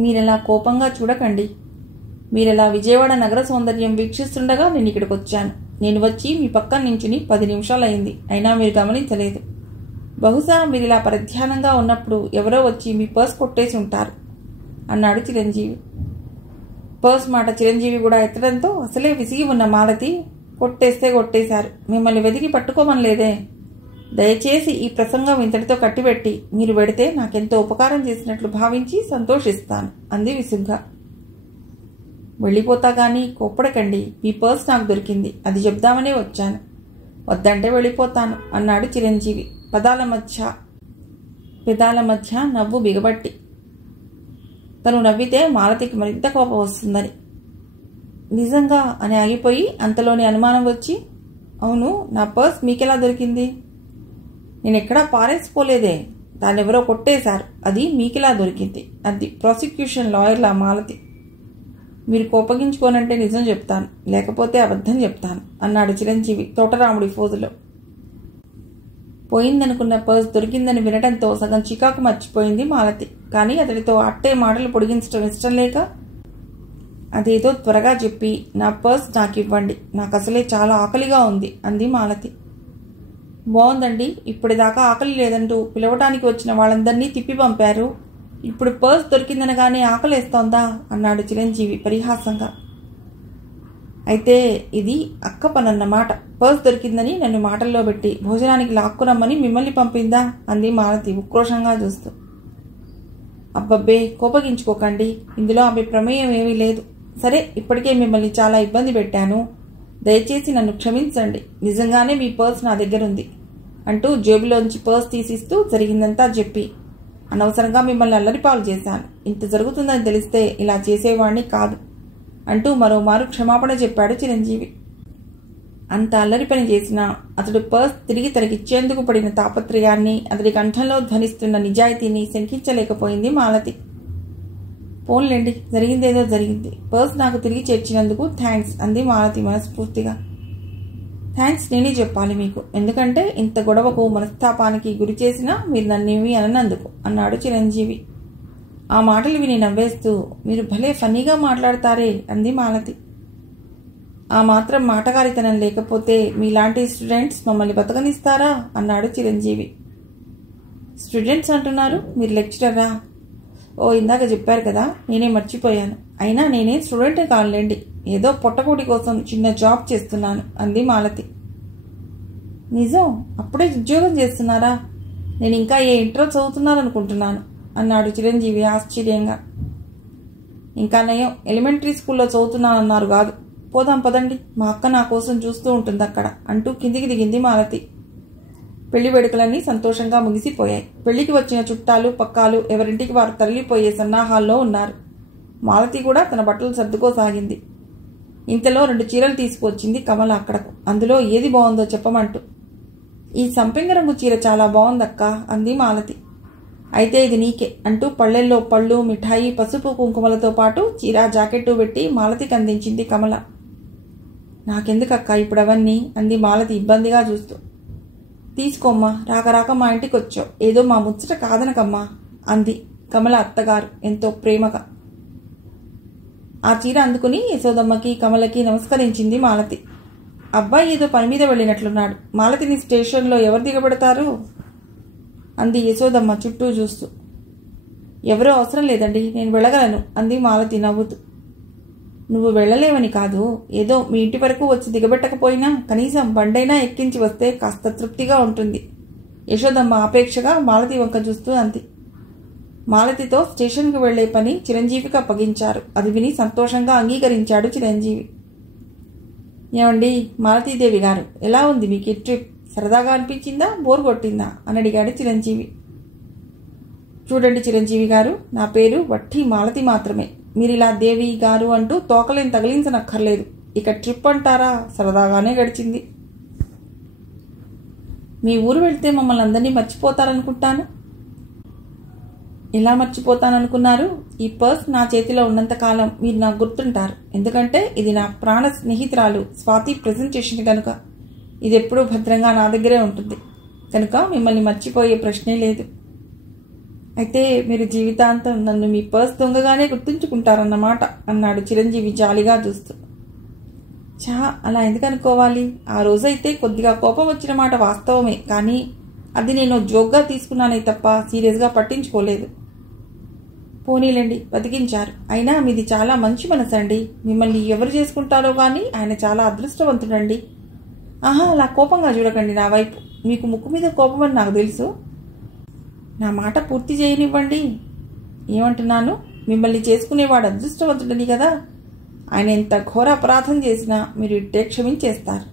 మీరెలా కోపంగా చూడకండి. మీరెలా విజయవాడ నగర సౌందర్యం వీక్షిస్తుండగా నేను ఇక్కడికి వచ్చాను. నేను వచ్చి మీ పక్కన నించుని 10 నిమిషాలైంది, అయినా మీరు గమనించలేదు. బహుశా మీరిలా పరిధ్యానంగా ఉన్నప్పుడు ఎవరో వచ్చి మీ పర్స్ కొట్టేసి ఉంటారు అన్నాడు చిరంజీవి. పర్స్ మాట చిరంజీవి కూడా ఎత్తడంతో అసలే విసిగి ఉన్న మాలతి, కొట్టేస్తే కొట్టేశారు, మిమ్మల్ని వెతికి పట్టుకోమనలేదే. దయచేసి ఈ ప్రసంగం ఇంతటితో కట్టిపెట్టి మీరు వెడితే నాకెంతో ఉపకారం చేసినట్లు భావించి సంతోషిస్తాను అంది విసుగ్గా. వెళ్ళిపోతా గాని కోప్పడకండి, మీ పర్స్ నాకు దొరికింది, అది చెప్దామనే వచ్చాను. వద్దంటే వెళ్ళిపోతాను అన్నాడు చిరంజీవి పెదాల మధ్య నవ్వు బిగబట్టి. తను నవ్వితే మాలతికి మరింత కోపం వస్తుందని. నిజంగా అని ఆగిపోయి అంతలోని అనుమానం వచ్చి, అవును, నా పర్స్ మీకెలా దొరికింది? నేనెక్కడా పారేసిపోలేదే, దాన్నెవరో కొట్టేశారు, అది మీకెలా దొరికింది అంది ప్రాసిక్యూషన్ లాయర్లా మాలతి. మీరు కోపగించుకోనంటే నిజం చెప్తాను, లేకపోతే అబద్ధం చెప్తాను అన్నాడు చిరంజీవి తోటరాముడి ఫోజులో. పోయిందనుకున్న పర్స్ దొరికిందని వినడంతో సగం చికాకు మర్చిపోయింది మాలతి. కానీ అతడితో అట్టే మాటలు పొడిగించడం ఇష్టం లేక, అదేదో త్వరగా చెప్పి నా పర్స్ నాకు ఇవ్వండి, నాకు అసలే చాలా ఆకలిగా ఉంది అంది మాలతి. బాగుందండి, ఇప్పటిదాకా ఆకలి లేదంటూ పిలవటానికి వచ్చిన వాళ్ళందరినీ తిప్పి పంపారు, ఇప్పుడు పర్స్ దొరికిందనగానే ఆకలేస్తోందా అన్నాడు చిరంజీవి పరిహాసంగా. అయితే ఇది అక్క పనన్నమాట. పర్స్ దొరికిందని నన్ను మాటల్లో పెట్టి భోజనానికి లాక్కురమ్మని మిమ్మల్ని పంపిందా అంది మాలతి ఉక్రోషంగా చూస్తూ. అబ్బబ్బే, కోపగించుకోకండి, ఇందులో ఆమె ప్రమేయం ఏమీ లేదు. సరే, ఇప్పటికే మిమ్మల్ని చాలా ఇబ్బంది పెట్టాను, దయచేసి నన్ను క్షమించండి. నిజంగానే మీ పర్స్ నా దగ్గరుంది అంటూ జేబులోంచి పర్స్ తీసిస్తూ జరిగిందంతా చెప్పి, అనవసరంగా మిమ్మల్ని అల్లరిపాలు చేశాను, ఇంత జరుగుతుందని తెలిస్తే ఇలా చేసేవాణ్ణి కాదు అంటూ మరోమారు క్షమాపణ చెప్పాడు చిరంజీవి. అంత అల్లరి పని చేసినా అతడు పర్స్ తిరిగి తనకిచ్చేందుకు పడిన తాపత్రయాన్ని, అతడి కంఠంలో ధ్వనిస్తున్న నిజాయితీని శంకించలేకపోయింది మాలతి. పోన్లేండి, జరిగిందేదో జరిగింది, పర్స్ నాకు తిరిగి చేర్చినందుకు థ్యాంక్స్ అంది మాలతి మనస్ఫూర్తిగా. థ్యాంక్స్ నేనే చెప్పాలి మీకు, ఎందుకంటే ఇంత గొడవకు మనస్తాపానికి గురి చేసినా మీరు నన్నేమీ అననందుకు అన్నాడు చిరంజీవి. ఆ మాటలు విని నవ్వేస్తూ, మీరు భలే ఫన్నీగా మాట్లాడతారే అంది మాలతి. ఆ మాత్రం మాటగారితనం లేకపోతే మీలాంటి స్టూడెంట్స్ మమ్మల్ని బతకనిస్తారా అన్నాడు చిరంజీవి. స్టూడెంట్స్ అంటున్నారు, మీరు లెక్చరరా? ఓ, ఇందాక చెప్పారు కదా, నేనే మర్చిపోయాను. అయినా నేనేం స్టూడెంటే కాదులేండి, ఏదో పొట్టకూటి కోసం చిన్న జాబ్ చేస్తున్నాను అంది మాలతి. నిజం? అప్పుడే ఉద్యోగం చేస్తున్నారా? నేను ఇంకా ఏ ఇంటర్ చదువుతున్నారనుకుంటున్నాను అన్నాడు చిరంజీవి ఆశ్చర్యంగా. ఇంకా నయం, ఎలిమెంటరీ స్కూల్లో చదువుతున్నానన్నారు కాదు. పోదాం పదండి, మా అక్క నా కోసం చూస్తూ ఉంటుంది అక్కడ అంటూ కిందికి దిగింది మాలతి. పెళ్లి వేడుకలన్నీ సంతోషంగా ముగిసిపోయాయి. పెళ్లికి వచ్చిన చుట్టాలు పక్కాలు ఎవరింటికి వారు తరలిపోయే సన్నాహాల్లో ఉన్నారు. మాలతి కూడా తన బట్టలు సర్దుకోసాగింది. ఇంతలో 2 చీరలు తీసుకువచ్చింది కమల అక్కడకు. అందులో ఏది బాగుందో చెప్పమంటూ. ఈ సంపెంగ రంగు చీర చాలా బాగుందక్క అంది మాలతి. అయితే ఇది నీకే అంటూ పళ్ళెల్లో పళ్ళు, మిఠాయి, పసుపు కుంకుమలతో పాటు చీర జాకెట్టు పెట్టి మాలతికి అందించింది కమల. నాకెందుకక్క ఇప్పుడు అవన్నీ అంది మాలతి ఇబ్బందిగా చూస్తూ. తీసుకోమ్మా, రాక రాక మా ఇంటికి వచ్చావు, ఏదో మా ముచ్చట కాదనకమ్మా అంది కమల అత్తగారు ఎంతో ప్రేమగా. ఆ చీర అందుకుని యశోదమ్మకి కమలకి నమస్కరించింది మాలతి. అబ్బాయి ఏదో పని మీద వెళ్ళినట్లున్నాడు, మాలతిని స్టేషన్లో ఎవరు దిగబెడతారు అంది యశోదమ్మ చుట్టూ చూస్తూ. ఎవరో అవసరం లేదండి, నేను వెళ్ళగలను అంది మాలతి నవ్వుతూ. నువ్వు వెళ్ళలేవని కాదు, ఏదో మీ ఇంటి వరకు వచ్చి దిగబెట్టకపోయినా కనీసం బండైనా ఎక్కించి వస్తే కాస్త తృప్తిగా ఉంటుంది యశోదమ్మ అపేక్షగా మాలతి వంక చూస్తూ అంది. మాలతితో స్టేషన్కు వెళ్లే పని చిరంజీవికి అప్పగించారు. అది విని సంతోషంగా అంగీకరించాడు చిరంజీవి. ఏమండి మాలతీదేవి గారు, ఎలా ఉంది మీకు ఈ ట్రిప్? సరదాగా అనిపించిందా, బోర్ కొట్టిందా అని అడిగాడు చిరంజీవి. చూడండి చిరంజీవి గారు, నా పేరు వట్టి మాలతి మాత్రమే. మీరిలా దేవి గారు అంటూ తోకలేని తగిలించనక్కర్లేదు. ఇక ట్రిప్ అంటారా, సరదాగానే గడిచింది. మీ ఊరు వెళ్తే మమ్మల్ని అందరినీ మర్చిపోతారనుకుంటాను. ఎలా మర్చిపోతాననుకున్నారు? ఈ పర్స్ నా చేతిలో ఉన్నంతకాలం మీరు నాకు గుర్తుంటారు. ఎందుకంటే ఇది నా ప్రాణ స్నేహితురాలు స్వాతి ప్రెజెంటేషన్ కనుక. ఇది ఎప్పుడూ భద్రంగా నా దగ్గరే ఉంటుంది కనుక మిమ్మల్ని మర్చిపోయే ప్రశ్నే లేదు. అయితే మీరు జీవితాంతం నన్ను మీ పర్స్ దొంగగానే గుర్తుంచుకుంటారన్నమాట అన్నాడు చిరంజీవి జాలిగా చూస్తూ. చా, అలా ఎందుకు అనుకోవాలి? ఆ రోజైతే కొద్దిగా కోపం వచ్చిన మాట వాస్తవమే, కానీ అది నేను జోక్గా తీసుకున్నానే తప్ప సీరియస్గా పట్టించుకోలేదు. పోనీలేండి, బతికించారు. అయినా మీది చాలా మంచి మనసండి. మిమ్మల్ని ఎవరు చేసుకుంటారో కానీ ఆయన చాలా అదృష్టవంతుడండి. ఆహా, అలా కోపంగా చూడకండి నా వైపు. మీకు ముక్కు మీద కోపం అని నాకు తెలుసు. నా మాట పూర్తి చేయనివ్వండి. ఏమంటున్నాను? మిమ్మల్ని చేసుకునేవాడు అదృష్టవంతుడని కదా. ఆయన ఎంత ఘోర అపరాధం చేసినా మీరు ఇట్టే క్షమించేస్తారు.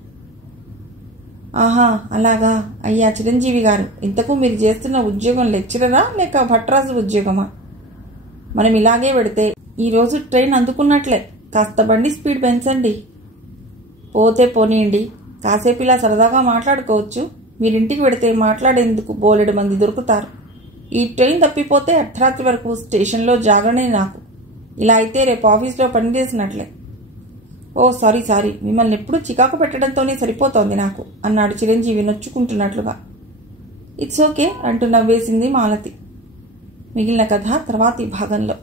ఆహా, అలాగా. అయ్యా చిరంజీవి గారు, ఇంతకు మీరు చేస్తున్న ఉద్యోగం లెక్చరరా లేక భట్రాజు ఉద్యోగమా? మనం ఇలాగే పెడితే ఈరోజు ట్రైన్ అందుకున్నట్లే. కాస్త బండి స్పీడ్ పెంచండి. పోతే పోనీయండి, కాసేపు ఇలా సరదాగా మాట్లాడుకోవచ్చు. మీరింటికి పెడితే మాట్లాడేందుకు బోలెడు మంది దొరుకుతారు. ఈ ట్రైన్ తప్పిపోతే అర్ధరాత్రి వరకు స్టేషన్లో జాగరణే నాకు. ఇలా అయితే రేపు ఆఫీస్లో పనిచేసినట్లే. ఓ సారీ, మిమ్మల్ని ఎప్పుడూ చికాకు పెట్టడంతోనే సరిపోతోంది నాకు అన్నాడు చిరంజీవి నొచ్చుకుంటున్నట్లుగా. ఇట్స్ ఓకే అంటూ నవ్వేసింది మాలతి. మిగిలిన కథ తర్వాతి భాగంలో.